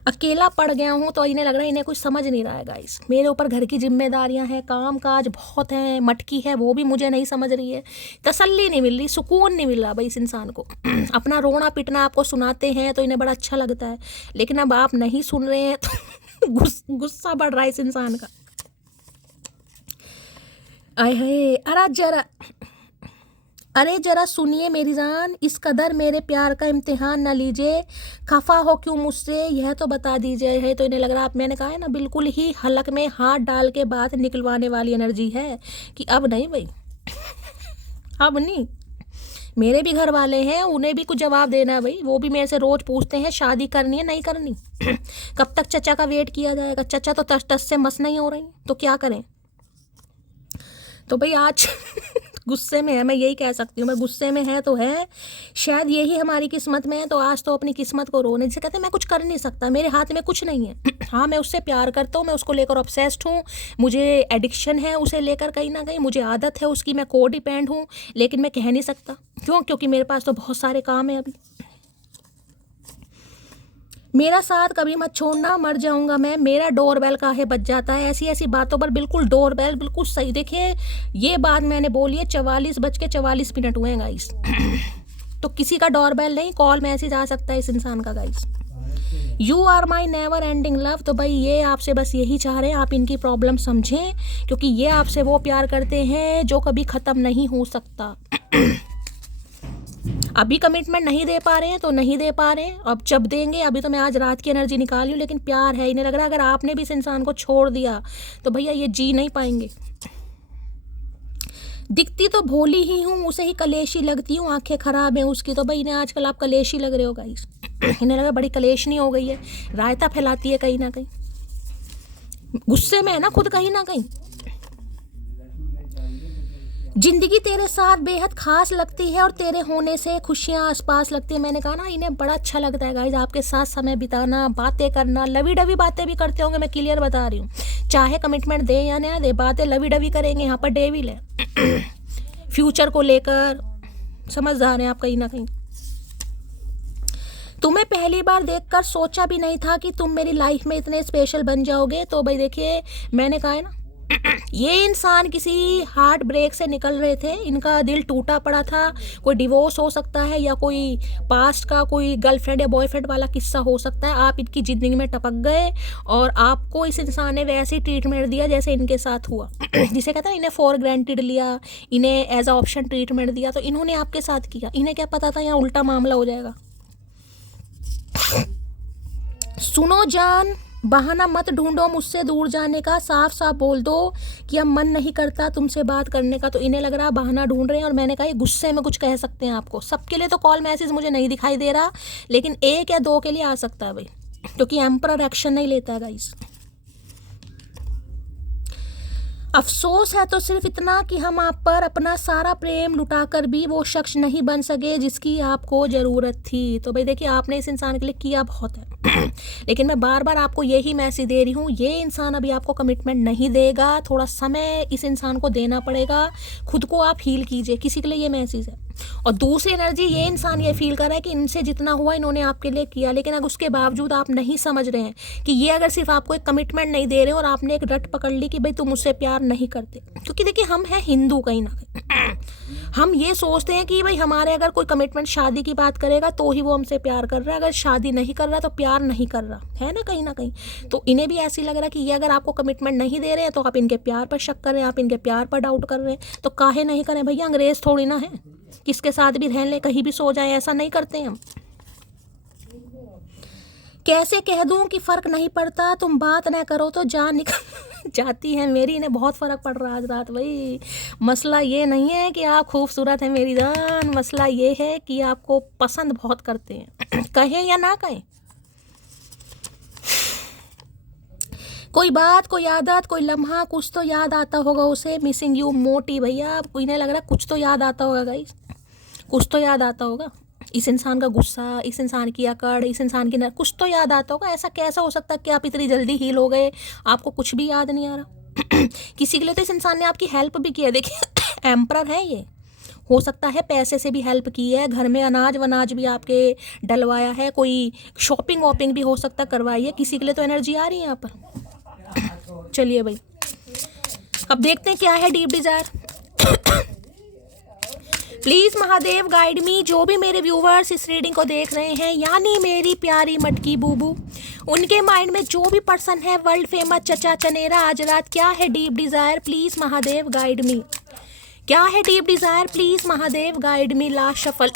अकेला पड़ गया हूँ तो इन्हें लग रहा है इन्हें कुछ समझ नहीं रहा है गाइस। मेरे ऊपर घर की जिम्मेदारियां हैं, काम काज बहुत हैं, मटकी है वो भी मुझे नहीं समझ रही है, तसल्ली नहीं मिल रही, सुकून नहीं मिल रहा भाई इस इंसान को अपना रोना पिटना आपको सुनाते हैं तो इन्हें बड़ा अच्छा लगता है, लेकिन अब आप नहीं सुन रहे हैं तो गुस्सा बढ़ रहा है इस इंसान का। आय हाय, अरे जरा सुनिए मेरी जान, इस कदर मेरे प्यार का इम्तिहान ना लीजिए, खफा हो क्यों मुझसे यह तो बता दीजिए। है तो इन्हें लग रहा, आप मैंने कहा है ना बिल्कुल ही हलक में हाथ डाल के बात निकलवाने वाली एनर्जी है कि अब नहीं भाई अब नहीं, मेरे भी घर वाले हैं, उन्हें भी कुछ जवाब देना है भाई, वो भी मेरे से रोज़ पूछते हैं शादी करनी है नहीं करनी कब तक चचा का वेट किया जाएगा, चचा तो टस टस से मस नहीं हो रही, तो क्या करें। तो भाई आज गुस्से में है, मैं यही कह सकती हूँ। मैं गुस्से में है तो है, शायद यही हमारी किस्मत में है। तो आज तो अपनी किस्मत को रोने, जिसे कहते हैं मैं कुछ कर नहीं सकता, मेरे हाथ में कुछ नहीं है। हाँ, मैं उससे प्यार करता हूँ, मैं उसको लेकर ऑब्सेस्ड हूँ, मुझे एडिक्शन है उसे लेकर, कहीं ना कहीं मुझे आदत है उसकी, मैं को डिपेंड हूँ, लेकिन मैं कह नहीं सकता। क्यों? क्योंकि मेरे पास तो बहुत सारे काम है अभी। मेरा साथ कभी मत छोड़ना, मर जाऊंगा मैं, मेरा डोरबेल काहे बज जाता है। ऐसी ऐसी बातों पर बिल्कुल डोरबेल बिल्कुल सही। देखिए, ये बात मैंने बोली है, 44:44 हुए हैं गाइस। तो किसी का डोरबेल नहीं, कॉल मैसेज आ सकता है इस इंसान का guys. You are my never ending love. तो भाई ये आपसे बस यही चाह रहे हैं, आप इनकी प्रॉब्लम समझें, क्योंकि ये आपसे वो प्यार करते हैं जो कभी ख़त्म नहीं हो सकता। अभी कमिटमेंट नहीं दे पा रहे हैं तो नहीं दे पा रहे हैं, अब जब देंगे। अभी तो मैं आज रात की एनर्जी निकाली हूँ, लेकिन प्यार है। इन्हें लग रहा है अगर आपने भी इस इंसान को छोड़ दिया तो भैया ये जी नहीं पाएंगे। दिखती तो भोली ही हूँ, उसे ही कलेशी लगती हूँ, आंखें खराब हैं उसकी। तो भाई इन्हें आजकल आप कलेशी लग रहे हो गाइस। इन्हें लगा बड़ी कलेशनी हो गई है, रायता फैलाती है कहीं ना कहीं, गुस्से में है ना खुद कहीं ना कहीं। जिंदगी तेरे साथ बेहद खास लगती है और तेरे होने से खुशियाँ आसपास लगती है। मैंने कहा ना, इन्हें बड़ा अच्छा लगता है गाइज आपके साथ समय बिताना, बातें करना, लवी डवी बातें भी करते होंगे, मैं क्लियर बता रही हूँ। चाहे कमिटमेंट दे या ना दे, बातें लवी डवी करेंगे। यहाँ पर डेविल है फ्यूचर को लेकर, समझदार हैं आप कहीं ना कहीं। तुम्हें पहली बार देखकर सोचा भी नहीं था कि तुम मेरी लाइफ में इतने स्पेशल बन जाओगे। तो भाई देखिए, मैंने कहा है ना, ये इंसान किसी हार्ट ब्रेक से निकल रहे थे, इनका दिल टूटा पड़ा था। कोई डिवोर्स हो सकता है, या कोई पास्ट का कोई गर्लफ्रेंड या बॉयफ्रेंड वाला किस्सा हो सकता है। आप इनकी ज़िंदगी में टपक गए और आपको इस इंसान ने वैसे ही ट्रीटमेंट दिया जैसे इनके साथ हुआ। जिसे कहते हैं इन्हें फॉर ग्रांटेड लिया, इन्हें एज अ ऑप्शन ट्रीटमेंट दिया, तो इन्होंने आपके साथ किया। इन्हें क्या पता था यहाँ उल्टा मामला हो जाएगा। सुनो जान, बहाना मत ढूंढो मुझसे दूर जाने का, साफ साफ बोल दो कि अब मन नहीं करता तुमसे बात करने का। तो इन्हें लग रहा बहाना ढूंढ रहे हैं, और मैंने कहा ये गुस्से में कुछ कह सकते हैं आपको। सबके लिए तो कॉल मैसेज मुझे नहीं दिखाई दे रहा, लेकिन 1 या 2 के लिए आ सकता है भाई, क्योंकि एम्परर एक्शन नहीं लेता है गाइस। अफसोस है तो सिर्फ इतना कि हम आप पर अपना सारा प्रेम लुटाकर भी वो शख्स नहीं बन सके जिसकी आपको ज़रूरत थी। तो भाई देखिए, आपने इस इंसान के लिए किया बहुत है लेकिन मैं बार बार आपको यही मैसेज दे रही हूँ, ये इंसान अभी आपको कमिटमेंट नहीं देगा, थोड़ा समय इस इंसान को देना पड़ेगा। खुद को आप हील कीजिए, किसी के लिए ये मैसेज है। और दूसरी एनर्जी, ये इंसान ये फील कर रहा है कि इनसे जितना हुआ इन्होंने आपके लिए किया, लेकिन अगर उसके बावजूद आप नहीं समझ रहे हैं कि ये अगर सिर्फ आपको एक कमिटमेंट नहीं दे रहे और आपने एक रट पकड़ ली कि भाई तुम मुझसे प्यार नहीं करते। क्योंकि देखिए, हम हैं हिंदू कहीं ना कहीं, हम ये सोचते हैं कि भाई हमारे अगर कोई कमिटमेंट शादी की बात करेगा तो ही वो हमसे प्यार कर रहा है, अगर शादी नहीं कर रहा तो प्यार नहीं कर रहा है ना कहीं ना कहीं। तो इन्हें भी ऐसी लग रहा है कि ये अगर आपको कमिटमेंट नहीं दे रहे हैं तो आप इनके प्यार पर शक कर रहे हैं, आप इनके प्यार पर डाउट कर रहे हैं। तो काहे नहीं करें भैया, अंग्रेज थोड़ी ना है, किसके साथ भी रह ले, कहीं भी सो जाए, ऐसा नहीं करते हैं हम। कैसे कह दूं कि फ़र्क नहीं पड़ता, तुम बात ना करो तो जान निकल जाती है मेरी। इन्हें बहुत फ़र्क पड़ रहा है आज रात भाई। मसला ये नहीं है कि आप खूबसूरत हैं मेरी जान, मसला ये है कि आपको पसंद बहुत करते हैं कहें या ना कहें। कोई बात, कोई आदत, कोई लम्हा, कुछ तो याद आता होगा उसे। मिसिंग यू मोटी भैया, इन्हें लग रहा है कुछ तो याद आता होगा गाइस, कुछ तो याद आता होगा। इस इंसान का गुस्सा, इस इंसान की अकड़, इस इंसान की कुछ तो याद आता होगा। ऐसा कैसा हो सकता है कि आप इतनी जल्दी हील हो गए, आपको कुछ भी याद नहीं आ रहा किसी के लिए तो इस इंसान ने आपकी हेल्प भी की है। देखिए एम्परर है ये, हो सकता है पैसे से भी हेल्प की है, घर में अनाज वनाज भी आपके डलवाया है, कोई शॉपिंग वॉपिंग भी हो सकता करवाई है। किसी के लिए तो एनर्जी आ रही है यहाँ पर। चलिए भाई, अब देखते हैं क्या है deep Dzire. Please Mahadev guide मी। जो भी मेरे व्यूवर्स इस रीडिंग को देख रहे हैं, यानी मेरी प्यारी मटकी बूबू, उनके माइंड में जो भी पर्सन है वर्ल्ड फेमस चचा चनेरा, आज रात क्या है deep desire, please Mahadev guide मी। क्या है deep desire, please Mahadev guide me. Last shuffle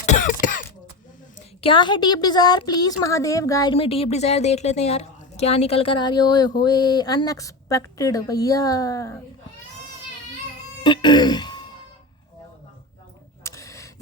क्या है deep desire, please Mahadev guide me. Deep desire देख लेते हैं यार, क्या निकल कर आ रही हो। होए अनएक्सपेक्टेड भैया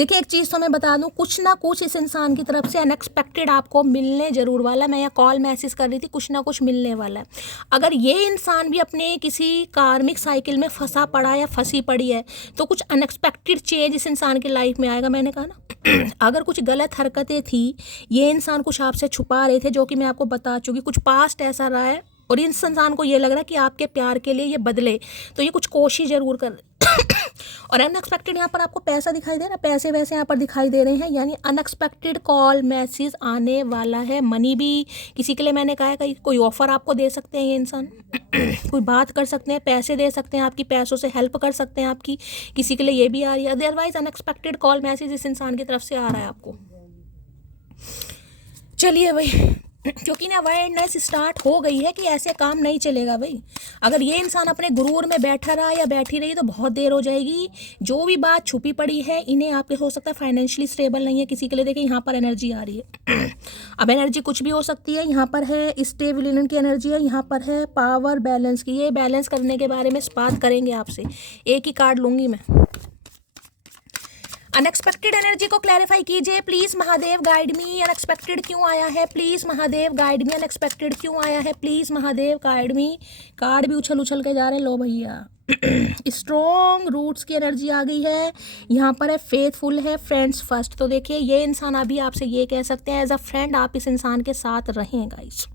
देखिए एक चीज़ तो मैं बता दूं, कुछ ना कुछ इस इंसान की तरफ से अनएक्सपेक्टेड आपको मिलने ज़रूर वाला है। मैं यहाँ कॉल मैसेज कर रही थी, कुछ ना कुछ मिलने वाला है। अगर ये इंसान भी अपने किसी कार्मिक साइकिल में फंसा पड़ा या फंसी पड़ी है तो कुछ अनएक्सपेक्टेड चेंज इस इंसान की लाइफ में आएगा। मैंने कहा ना अगर कुछ गलत हरकतें थी, ये इंसान कुछ आपसे छुपा रहे थे, जो कि मैं आपको बता चुकी, कुछ पास्ट ऐसा रहा है और इस इंसान को ये लग रहा है कि आपके प्यार के लिए ये बदले, तो ये कुछ कोशिश ज़रूर कर और अनएक्सपेक्टेड यहाँ पर आपको पैसा दिखाई दे रहा है, पैसे वैसे यहाँ पर दिखाई दे रहे हैं, यानी अनएक्सपेक्टेड कॉल मैसेज आने वाला है। मनी भी किसी के लिए मैंने कहा है, कहीं कोई ऑफर आपको दे सकते हैं ये इंसान कोई बात कर सकते हैं, पैसे दे सकते हैं, आपकी पैसों से हेल्प कर सकते हैं आपकी, किसी के लिए ये भी आ रही है। अदरवाइज अनएक्सपेक्टेड कॉल मैसेज इस इंसान की तरफ से आ रहा है आपको। चलिए भाई, क्योंकि ना अवेयरनेस स्टार्ट हो गई है कि ऐसे काम नहीं चलेगा भाई। अगर ये इंसान अपने गुरूर में बैठा रहा या बैठी रही तो बहुत देर हो जाएगी। जो भी बात छुपी पड़ी है, इन्हें आपके हो सकता है फाइनेंशियली स्टेबल नहीं है किसी के लिए। देखिए यहाँ पर एनर्जी आ रही है अब एनर्जी कुछ भी हो सकती है। यहाँ पर है स्टेबिलिटी की एनर्जी है, यहाँ पर है पावर बैलेंस की। ये बैलेंस करने के बारे में बात करेंगे आपसे। एक ही कार्ड लूँगी मैं। अनएक्सपेक्टेड एनर्जी को क्लैरिफाई कीजिए please Mahadev, guide me. Unexpected क्यों आया है please Mahadev, guide me. Unexpected क्यों आया है please Mahadev, guide me. Card भी उछल उछल के जा रहे हैं, लो भैया। स्ट्रॉन्ग रूट्स की एनर्जी आ गई है। यहाँ पर है फेथफुल है, फ्रेंड्स फर्स्ट। तो देखिए ये इंसान अभी आपसे ये कह सकते हैं एज अ फ्रेंड आप इस इंसान के साथ रहें गाइस।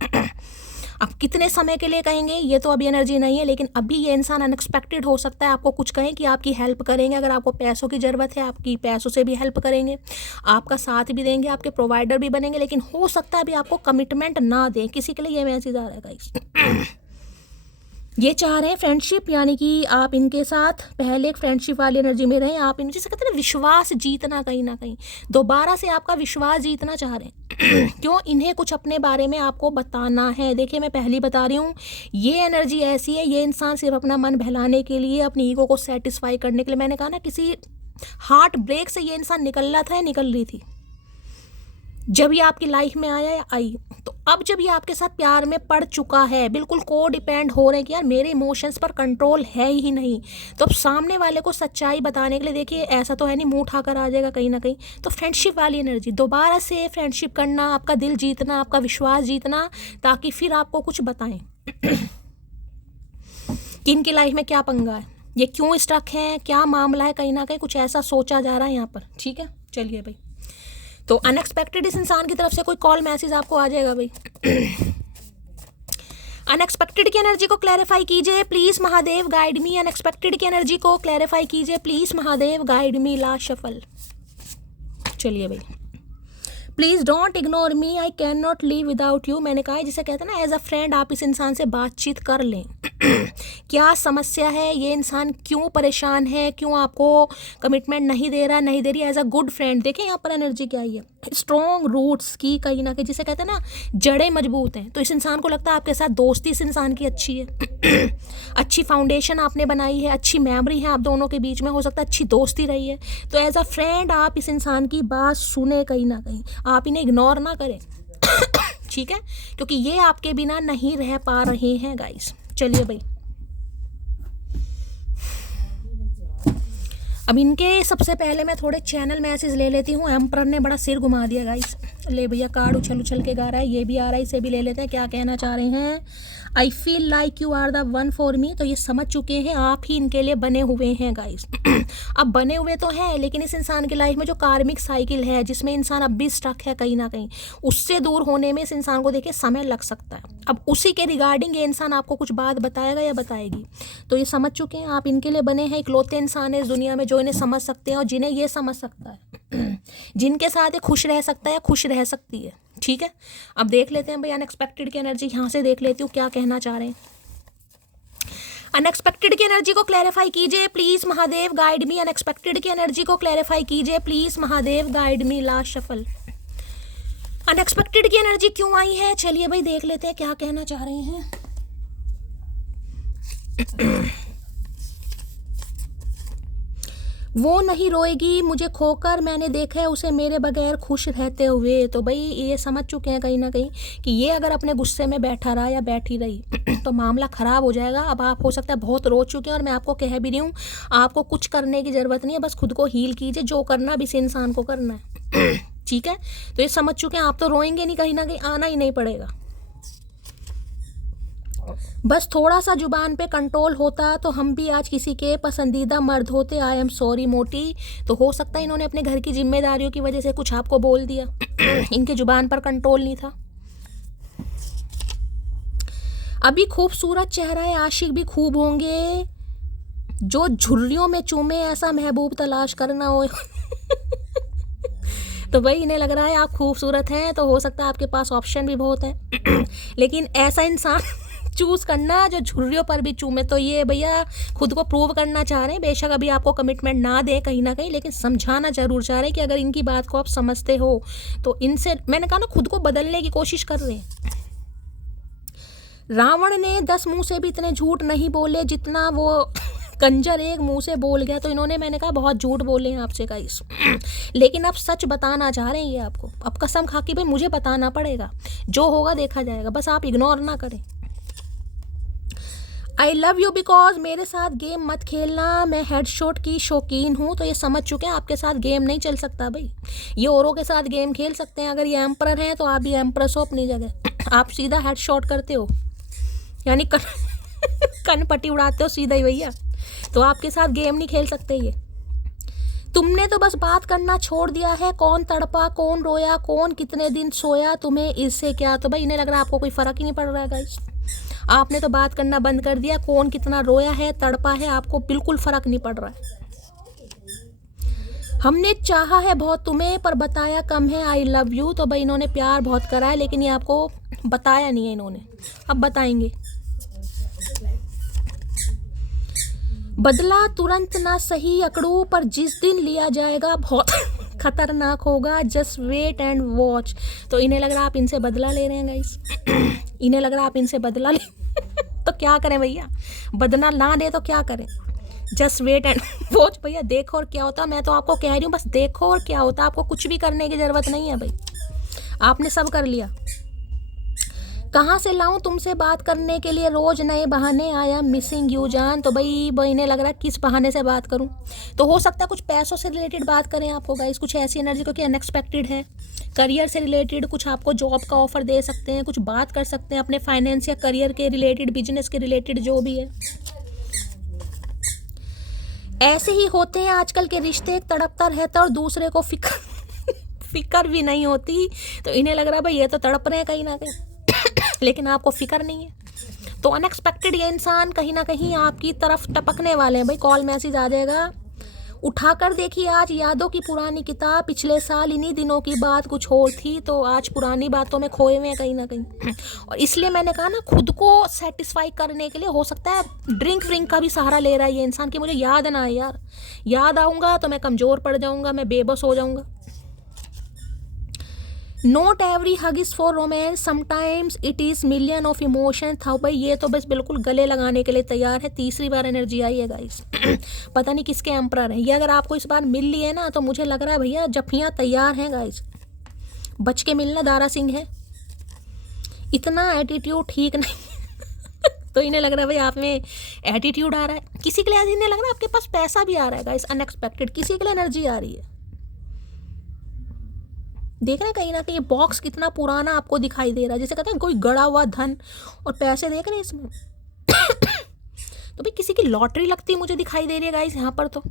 अब कितने समय के लिए कहेंगे ये तो अभी एनर्जी नहीं है, लेकिन अभी ये इंसान अनएक्सपेक्टेड हो सकता है आपको कुछ कहें कि आपकी हेल्प करेंगे। अगर आपको पैसों की ज़रूरत है, आपकी पैसों से भी हेल्प करेंगे, आपका साथ भी देंगे, आपके प्रोवाइडर भी बनेंगे। लेकिन हो सकता है अभी आपको कमिटमेंट ना दें। किसी के लिए ये मैसेज आ रहा है गाइस। ये चाह रहे हैं फ्रेंडशिप, यानी कि आप इनके साथ पहले एक फ्रेंडशिप वाली एनर्जी में रहें। आप इन जिसे कहते हैं ना विश्वास जीतना, कहीं ना कहीं दोबारा से आपका विश्वास जीतना चाह रहे हैं। क्यों? इन्हें कुछ अपने बारे में आपको बताना है। देखिए मैं पहली बता रही हूँ, ये एनर्जी ऐसी है, ये इंसान सिर्फ अपना मन बहलाने के लिए, अपनी ईगो को सेटिस्फाई करने के लिए, मैंने कहा ना किसी हार्ट ब्रेक से ये इंसान निकल रहा था या निकल रही थी, जब ये आपकी लाइफ में आया या आई। तो अब जब ये आपके साथ प्यार में पड़ चुका है, बिल्कुल को डिपेंड हो रहे हैं कि यार मेरे इमोशंस पर कंट्रोल है ही नहीं, तो अब सामने वाले को सच्चाई बताने के लिए, देखिए ऐसा तो है नहीं मुंह उठाकर आ जाएगा कहीं ना कहीं। तो फ्रेंडशिप वाली एनर्जी, दोबारा से फ्रेंडशिप करना, आपका दिल जीतना, आपका विश्वास जीतना, ताकि फिर आपको कुछ बताएं कि इनकी लाइफ में क्या पंगा है, ये क्यों स्टक है, क्या मामला है, कहीं ना कहीं कुछ ऐसा सोचा जा रहा है यहाँ पर। ठीक है, चलिए भाई। तो अनएक्सपेक्टेड इस इंसान की तरफ से कोई कॉल मैसेज आपको आ जाएगा भाई। अनएक्सपेक्टेड की एनर्जी को क्लैरिफाई कीजिए please Mahadev, guide me. Unexpected की एनर्जी को क्लैरिफाई कीजिए please Mahadev, guide me. Last shuffle. चलिए भाई। Please don't ignore me, I can not live without you. मैंने कहा है जिसे कहते हैं ना एज अ फ्रेंड आप इस इंसान से बातचीत कर लें। क्या समस्या है, ये इंसान क्यों परेशान है, क्यों आपको कमिटमेंट नहीं दे रहा, नहीं दे रही, एज अ गुड फ्रेंड। देखिए यहाँ पर एनर्जी क्या आई है, स्ट्रॉन्ग रूट्स की, कहीं ना कहीं जिसे कहते हैं ना जड़ें मजबूत हैं। तो इस इंसान को लगता है आपके साथ दोस्ती इस इंसान की अच्छी है। अच्छी फाउंडेशन आपने बनाई है, अच्छी मेमोरी है आप दोनों के बीच में, हो सकता है अच्छी दोस्ती रही है। तो एज अ फ्रेंड आप इस इंसान की बात सुने, कहीं ना कहीं आप इन्हें इग्नोर ना करें। ठीक है, क्योंकि ये आपके बिना नहीं रह पा रहे हैं गाइस। चलिए भाई, अब इनके सबसे पहले मैं थोड़े चैनल मैसेज ले लेती हूँ। एम्परर ने बड़ा सिर घुमा दिया गाइस। ले भैया, कार्ड उछल उछल के गा रहा है, ये भी आ रहा है, इसे भी ले लेते हैं। क्या कहना चाह रहे हैं? I feel like you are the one for me. तो ये समझ चुके हैं आप ही इनके लिए बने हुए हैं गाइस। अब बने हुए तो हैं, लेकिन इस इंसान की लाइफ में जो कार्मिक साइकिल है, जिसमें इंसान अब भी स्टक है कहीं ना कहीं, उससे दूर होने में इस इंसान को देखिए समय लग सकता है। अब उसी के रिगार्डिंग ये इंसान आपको कुछ बात बताएगा या बताएगी। तो ये समझ चुके हैं आप इनके लिए बने हैं। इकलौते इंसान है इस दुनिया में जो इन्हें समझ सकते हैं और जिन्हें ये समझ सकता है, जिनके साथ ये खुश रह सकता है, खुश रह सकती है। ठीक है, अब देख लेते हैं भाई अनएक्सपेक्टेड की एनर्जी। यहाँ से देख लेती हूँ क्या कहना चाह रहे हैं। अनएक्सपेक्टेड की एनर्जी को क्लैरिफाई कीजिए please Mahadev, guide me. Unexpected की एनर्जी को क्लैरिफाई कीजिए please Mahadev, guide me. Last shuffle. Unexpected की एनर्जी क्यों आई है, चलिए भाई देख लेते हैं क्या कहना चाह रहे हैं। वो नहीं रोएगी मुझे खोकर, मैंने देखा है उसे मेरे बगैर खुश रहते हुए। तो भाई ये समझ चुके हैं कहीं ना कहीं कि ये अगर अपने गुस्से में बैठा रहा या बैठी रही तो मामला ख़राब हो जाएगा। अब आप हो सकता है बहुत रो चुके हैं और मैं आपको कह भी रही हूँ आपको कुछ करने की ज़रूरत नहीं है, बस खुद को हील कीजिए, जो करना भी इस इंसान को करना है। ठीक है, तो ये समझ चुके हैं आप तो रोएंगे नहीं, कहीं ना कहीं आना ही नहीं पड़ेगा। बस थोड़ा सा जुबान पे कंट्रोल होता तो हम भी आज किसी के पसंदीदा मर्द होते। आई एम सॉरी मोटी। तो हो सकता है इन्होंने अपने घर की जिम्मेदारियों की वजह से कुछ आपको बोल दिया। इनके जुबान पर कंट्रोल नहीं था। अभी खूबसूरत चेहरा है, आशिक भी खूब होंगे, जो झुर्रियों में चूमे ऐसा महबूब तलाश करना हो। तो भाई इन्हें लग रहा है आप खूबसूरत हैं, तो हो सकता है आपके पास ऑप्शन भी बहुत है। लेकिन ऐसा इंसान चूज करना जो झुर्रियों पर भी चूमे। तो ये भैया खुद को प्रूव करना चाह रहे हैं। बेशक अभी आपको कमिटमेंट ना दें कहीं ना कहीं, लेकिन समझाना जरूर चाह रहे हैं कि अगर इनकी बात को आप समझते हो तो इनसे, मैंने कहा ना, खुद को बदलने की कोशिश कर रहे हैं। रावण ने 10 मुंह से भी इतने झूठ नहीं बोले जितना वो कंजर एक मुंह से बोल गया। तो इन्होंने, मैंने कहा, बहुत झूठ बोले हैं आपसे गाइस। लेकिन अब सच बताना चाह रहे हैं ये आपको। अब कसम खा के भाई मुझे बताना पड़ेगा, जो होगा देखा जाएगा, बस आप इग्नोर ना करें। आई लव यू बिकॉज मेरे साथ गेम मत खेलना, मैं हेडशॉट की शौकीन हूँ। तो ये समझ चुके हैं आपके साथ गेम नहीं चल सकता भाई। ये औरों के साथ गेम खेल सकते हैं, अगर ये एम्पर हैं तो आप भी एम्प्रेस हो अपनी जगह। आप सीधा हेडशॉट करते हो, यानी कनपट्टी उड़ाते हो सीधा ही भैया। तो आपके साथ गेम नहीं खेल सकते ये। तुमने तो बस बात करना छोड़ दिया है, कौन तड़पा कौन रोया कौन कितने दिन सोया, तुम्हें इससे क्या। तो भाई इन्हें लग रहा है आपको कोई फ़र्क ही नहीं पड़ रहा है गाइस। आपने तो बात करना बंद कर दिया, कौन कितना रोया है तड़पा है आपको बिल्कुल फ़र्क नहीं पड़ रहा है। हमने चाहा है बहुत तुम्हें पर बताया कम है, आई लव यू। तो भाई इन्होंने प्यार बहुत करा है लेकिन ये आपको बताया नहीं है इन्होंने, अब बताएंगे। बदला तुरंत ना सही अकड़ू, पर जिस दिन लिया जाएगा बहुत खतरनाक होगा, जस्ट वेट एंड वॉच। तो इन्हें लग रहा है आप इनसे बदला ले रहे हैं गाइस। इन्हें लग रहा है आप इनसे बदला ले तो क्या करें भैया, बदला ना दे तो क्या करें। जस्ट वेट एंड वॉच भैया, देखो और क्या होता। मैं तो आपको कह रही हूँ बस देखो और क्या होता। आपको कुछ भी करने की ज़रूरत नहीं है भाई, आपने सब कर लिया। कहाँ से लाऊं तुमसे बात करने के लिए रोज नए बहाने, आया मिसिंग यू जान। तो भाई इन्हें लग रहा है किस बहाने से बात करूं। तो हो सकता है कुछ पैसों से रिलेटेड बात करें आपको गाइस, कुछ ऐसी एनर्जी क्योंकि अनएक्सपेक्टेड है। करियर से रिलेटेड कुछ आपको जॉब का ऑफर दे सकते हैं, कुछ बात कर सकते हैं अपने फाइनेंस या करियर के रिलेटेड, बिजनेस के रिलेटेड, जो भी है। ऐसे ही होते हैं आजकल के रिश्ते, एक तड़पता रहता और दूसरे को फिक्र भी नहीं होती। तो इन्हें लग रहा है भाई ये तो तड़प रहे हैं कहीं ना कहीं लेकिन आपको फिक्र नहीं है। तो अनएक्सपेक्टेड ये इंसान कहीं ना कहीं आपकी तरफ टपकने वाले हैं भाई। कॉल मैसेज आ जाएगा, उठाकर देखिए आज यादों की पुरानी किताब, पिछले साल इन्हीं दिनों की बात कुछ और थी। तो आज पुरानी बातों में खोए हुए हैं कहीं ना कहीं। और इसलिए मैंने कहा ना, खुद को सेटिस्फाई करने के लिए हो सकता है ड्रिंक व्रिंक का भी सहारा ले रहा है ये इंसान की। मुझे याद ना आए यार, याद आऊँगा तो मैं कमज़ोर पड़ जाऊँगा, मैं बेबस हो जाऊँगा। Not every hug is for romance, sometimes it is million of emotion. था भाई ये तो बस बिल्कुल गले लगाने के लिए तैयार है। तीसरी बार एनर्जी आई है गाइस। पता नहीं किसके एम्परर है ये। अगर आपको इस बार मिल ली है ना तो मुझे लग रहा है भैया जफ्फियाँ तैयार हैं गाइस। बच के मिलना, दारा सिंह है। इतना एटीट्यूड ठीक नहीं। तो इन्हें लग रहा है भाई आप में एटीट्यूड आ रहा है। किसी के लिए इन्हें लग रहा है आपके पास पैसा भी आ रहा है गाइस, अनएक्सपेक्टेड। किसी के लिए एनर्जी आ रही है। देख रहे हैं कहीं ना कहीं बॉक्स कितना पुराना आपको दिखाई दे रहा है, जैसे कहते हैं कोई गड़ा हुआ धन और पैसे देख रहे हैं इसमें। तो भाई किसी की लॉटरी लगती मुझे दिखाई दे रही है गाइस यहाँ पर। तो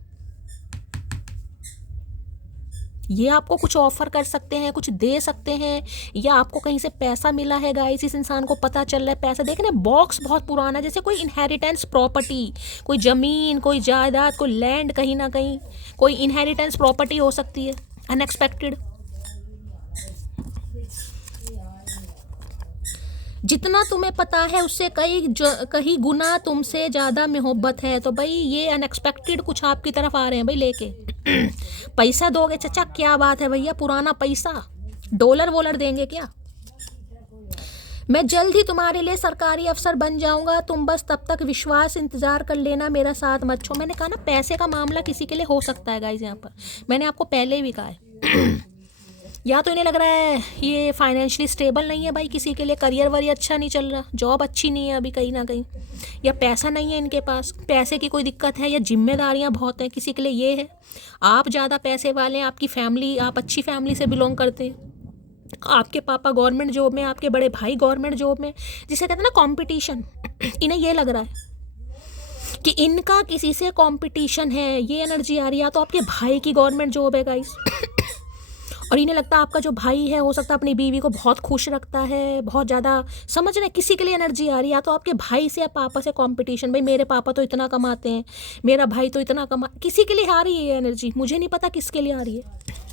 ये आपको कुछ ऑफर कर सकते हैं, कुछ दे सकते हैं, या आपको कहीं से पैसा मिला है गाइस। इस इंसान को पता चल रहा है पैसा। देख रहे हैं बॉक्स बहुत पुराना, जैसे कोई इनहेरिटेंस प्रॉपर्टी, कोई ज़मीन, कोई जायदाद, कोई लैंड, कहीं ना कहीं कोई इनहेरिटेंस प्रॉपर्टी हो सकती है अनएक्सपेक्टेड। जितना तुम्हें पता है उससे कहीं गुना तुमसे ज़्यादा मोहब्बत है। तो भाई ये अनएक्सपेक्टेड कुछ आपकी तरफ आ रहे हैं भाई लेके। पैसा दोगे चचा, क्या बात है भैया, पुराना पैसा, डॉलर वॉलर देंगे क्या। मैं जल्द ही तुम्हारे लिए सरकारी अफसर बन जाऊंगा, तुम बस तब तक विश्वास इंतजार कर लेना, मेरा साथ मत छोड़। मैंने कहा ना पैसे का मामला किसी के लिए हो सकता है गाइज, यहाँ पर मैंने आपको पहले भी कहा है। या तो इन्हें लग रहा है ये फाइनेंशियली स्टेबल नहीं है भाई, किसी के लिए करियर वरियर अच्छा नहीं चल रहा, जॉब अच्छी नहीं है अभी कहीं ना कहीं, या पैसा नहीं है इनके पास, पैसे की कोई दिक्कत है, या जिम्मेदारियां बहुत हैं, किसी के लिए ये है आप ज़्यादा पैसे वाले हैं, आपकी फैमिली, आप अच्छी फैमिली से बिलोंग करते हैं, आपके पापा गवर्नमेंट जॉब में, आपके बड़े भाई गवर्नमेंट जॉब में, जिसे कहते हैं ना कंपटीशन। इन्हें ये लग रहा है कि इनका किसी से कंपटीशन है, ये एनर्जी आ रही है। तो आपके भाई की गवर्नमेंट जॉब है गाइस, और इन्हें लगता है आपका जो भाई है हो सकता है अपनी बीवी को बहुत खुश रखता है, बहुत ज़्यादा, समझ रहे किसी के लिए एनर्जी आ रही है। तो आपके भाई से या पापा से कंपटीशन, भाई मेरे पापा तो इतना कमाते हैं, मेरा भाई तो इतना किसी के लिए आ रही है ये एनर्जी, मुझे नहीं पता किसके लिए आ रही है।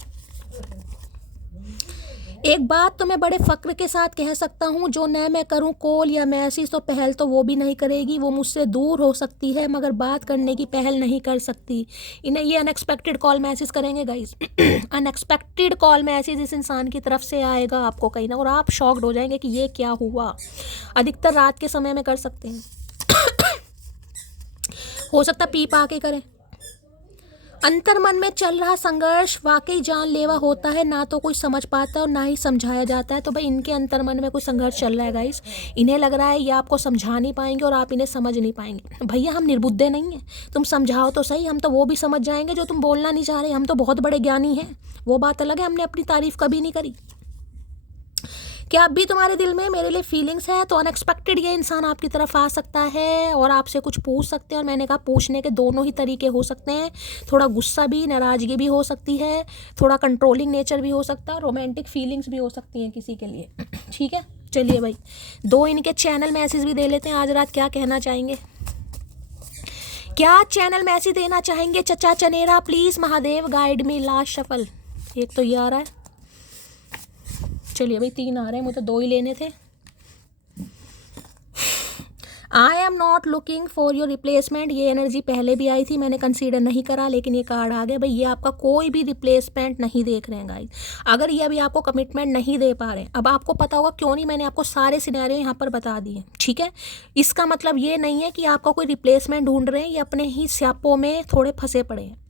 एक बात तो मैं बड़े फ़क्र के साथ कह सकता हूँ, जो न मैं करूँ कॉल या मैसेज तो पहल तो वो भी नहीं करेगी, वो मुझसे दूर हो सकती है मगर बात करने की पहल नहीं कर सकती। इन्हें ये अनएक्सपेक्टेड कॉल मैसेज करेंगे गाइस। अनएक्सपेक्टेड कॉल मैसेज इस इंसान की तरफ से आएगा आपको कहीं ना, और आप शॉक्ड हो जाएंगे कि ये क्या हुआ। अधिकतर रात के समय में कर सकते हैं। हो सकता पी पा के करें। अंतर्मन में चल रहा संघर्ष वाकई जानलेवा होता है, ना तो कोई समझ पाता है और ना ही समझाया जाता है। तो भाई इनके अंतर्मन में कोई संघर्ष चल रहा है गाइस, इन्हें लग रहा है ये आपको समझा नहीं पाएंगे और आप इन्हें समझ नहीं पाएंगे। भैया हम निर्बुद्धे नहीं हैं, तुम समझाओ तो सही, हम तो वो भी समझ जाएंगे जो तुम बोलना नहीं चाह रहे, हम तो बहुत बड़े ज्ञानी हैं, वो बात अलग है, हमने अपनी तारीफ कभी नहीं करी। क्या अब भी तुम्हारे दिल में मेरे लिए फीलिंग्स है? तो अनएक्सपेक्टेड ये इंसान आपकी तरफ आ सकता है और आपसे कुछ पूछ सकते हैं, और मैंने कहा पूछने के दोनों ही तरीके हो सकते हैं, थोड़ा गुस्सा भी, नाराज़गी भी हो सकती है, थोड़ा कंट्रोलिंग नेचर भी हो सकता है, रोमांटिक फीलिंग्स भी हो सकती हैं किसी के लिए। ठीक है, चलिए भाई दो इनके चैनल मैसेज भी दे लेते हैं, आज रात क्या कहना चाहेंगे, क्या चैनल मैसेज देना चाहेंगे चचा चनेरा? Please Mahadev guide me, last shuffle. एक तो ये आ रहा है, चलिए भाई 3 आ रहे हैं, मुझे 2 ही लेने थे। I am not looking for your replacement, ये एनर्जी पहले भी आई थी, मैंने कंसीडर नहीं करा, लेकिन ये कार्ड आ गया। भाई ये आपका कोई भी रिप्लेसमेंट नहीं देख रहे हैं गाइस। अगर ये अभी आपको कमिटमेंट नहीं दे पा रहे, अब आपको पता होगा क्यों नहीं, मैंने आपको सारे सिनेरियो यहाँ पर बता दिए। ठीक है, इसका मतलब ये नहीं है कि आपका कोई रिप्लेसमेंट ढूंढ रहे हैं, ये अपने ही स्यापों में थोड़े फंसे पड़े हैं।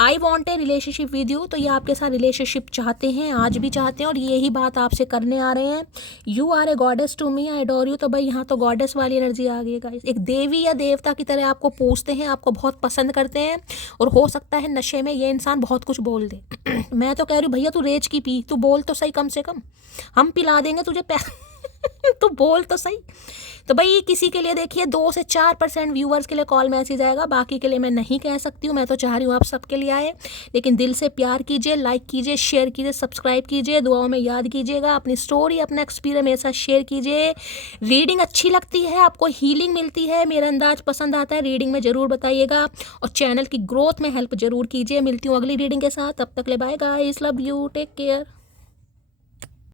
I want A relationship with you, तो ये आपके साथ रिलेशनशिप चाहते हैं, आज भी चाहते हैं, और यही बात आपसे करने आ रहे हैं। You are a goddess to me, I adore you, तो भाई यहाँ तो गॉडेस वाली एनर्जी आ गई है गाइस। एक देवी या देवता की तरह आपको पूछते हैं, आपको बहुत पसंद करते हैं, और हो सकता है नशे में ये इंसान बहुत कुछ बोल दे। मैं तो कह रही हूँ भैया तू रेज की पी, तू बोल तो सही, कम से कम हम पिला देंगे तुझे तू बोल तो सही। तो भाई किसी के लिए देखिए 2 से 4% व्यूवर्स के लिए कॉल मैसेज आएगा, बाकी के लिए मैं नहीं कह सकती हूँ। मैं तो चाह रही हूँ आप सबके लिए आए, लेकिन दिल से प्यार कीजिए, लाइक कीजिए, शेयर कीजिए, सब्सक्राइब कीजिए, दुआओं में याद कीजिएगा, अपनी स्टोरी, अपना एक्सपीरियंस मेरे साथ शेयर कीजिए। रीडिंग अच्छी लगती है आपको, हीलिंग मिलती है, मेरा अंदाज पसंद आता है, रीडिंग में ज़रूर बताइएगा, और चैनल की ग्रोथ में हेल्प ज़रूर कीजिए। मिलती हूँ अगली रीडिंग के साथ, तब तक ले bye guys, love you, take care.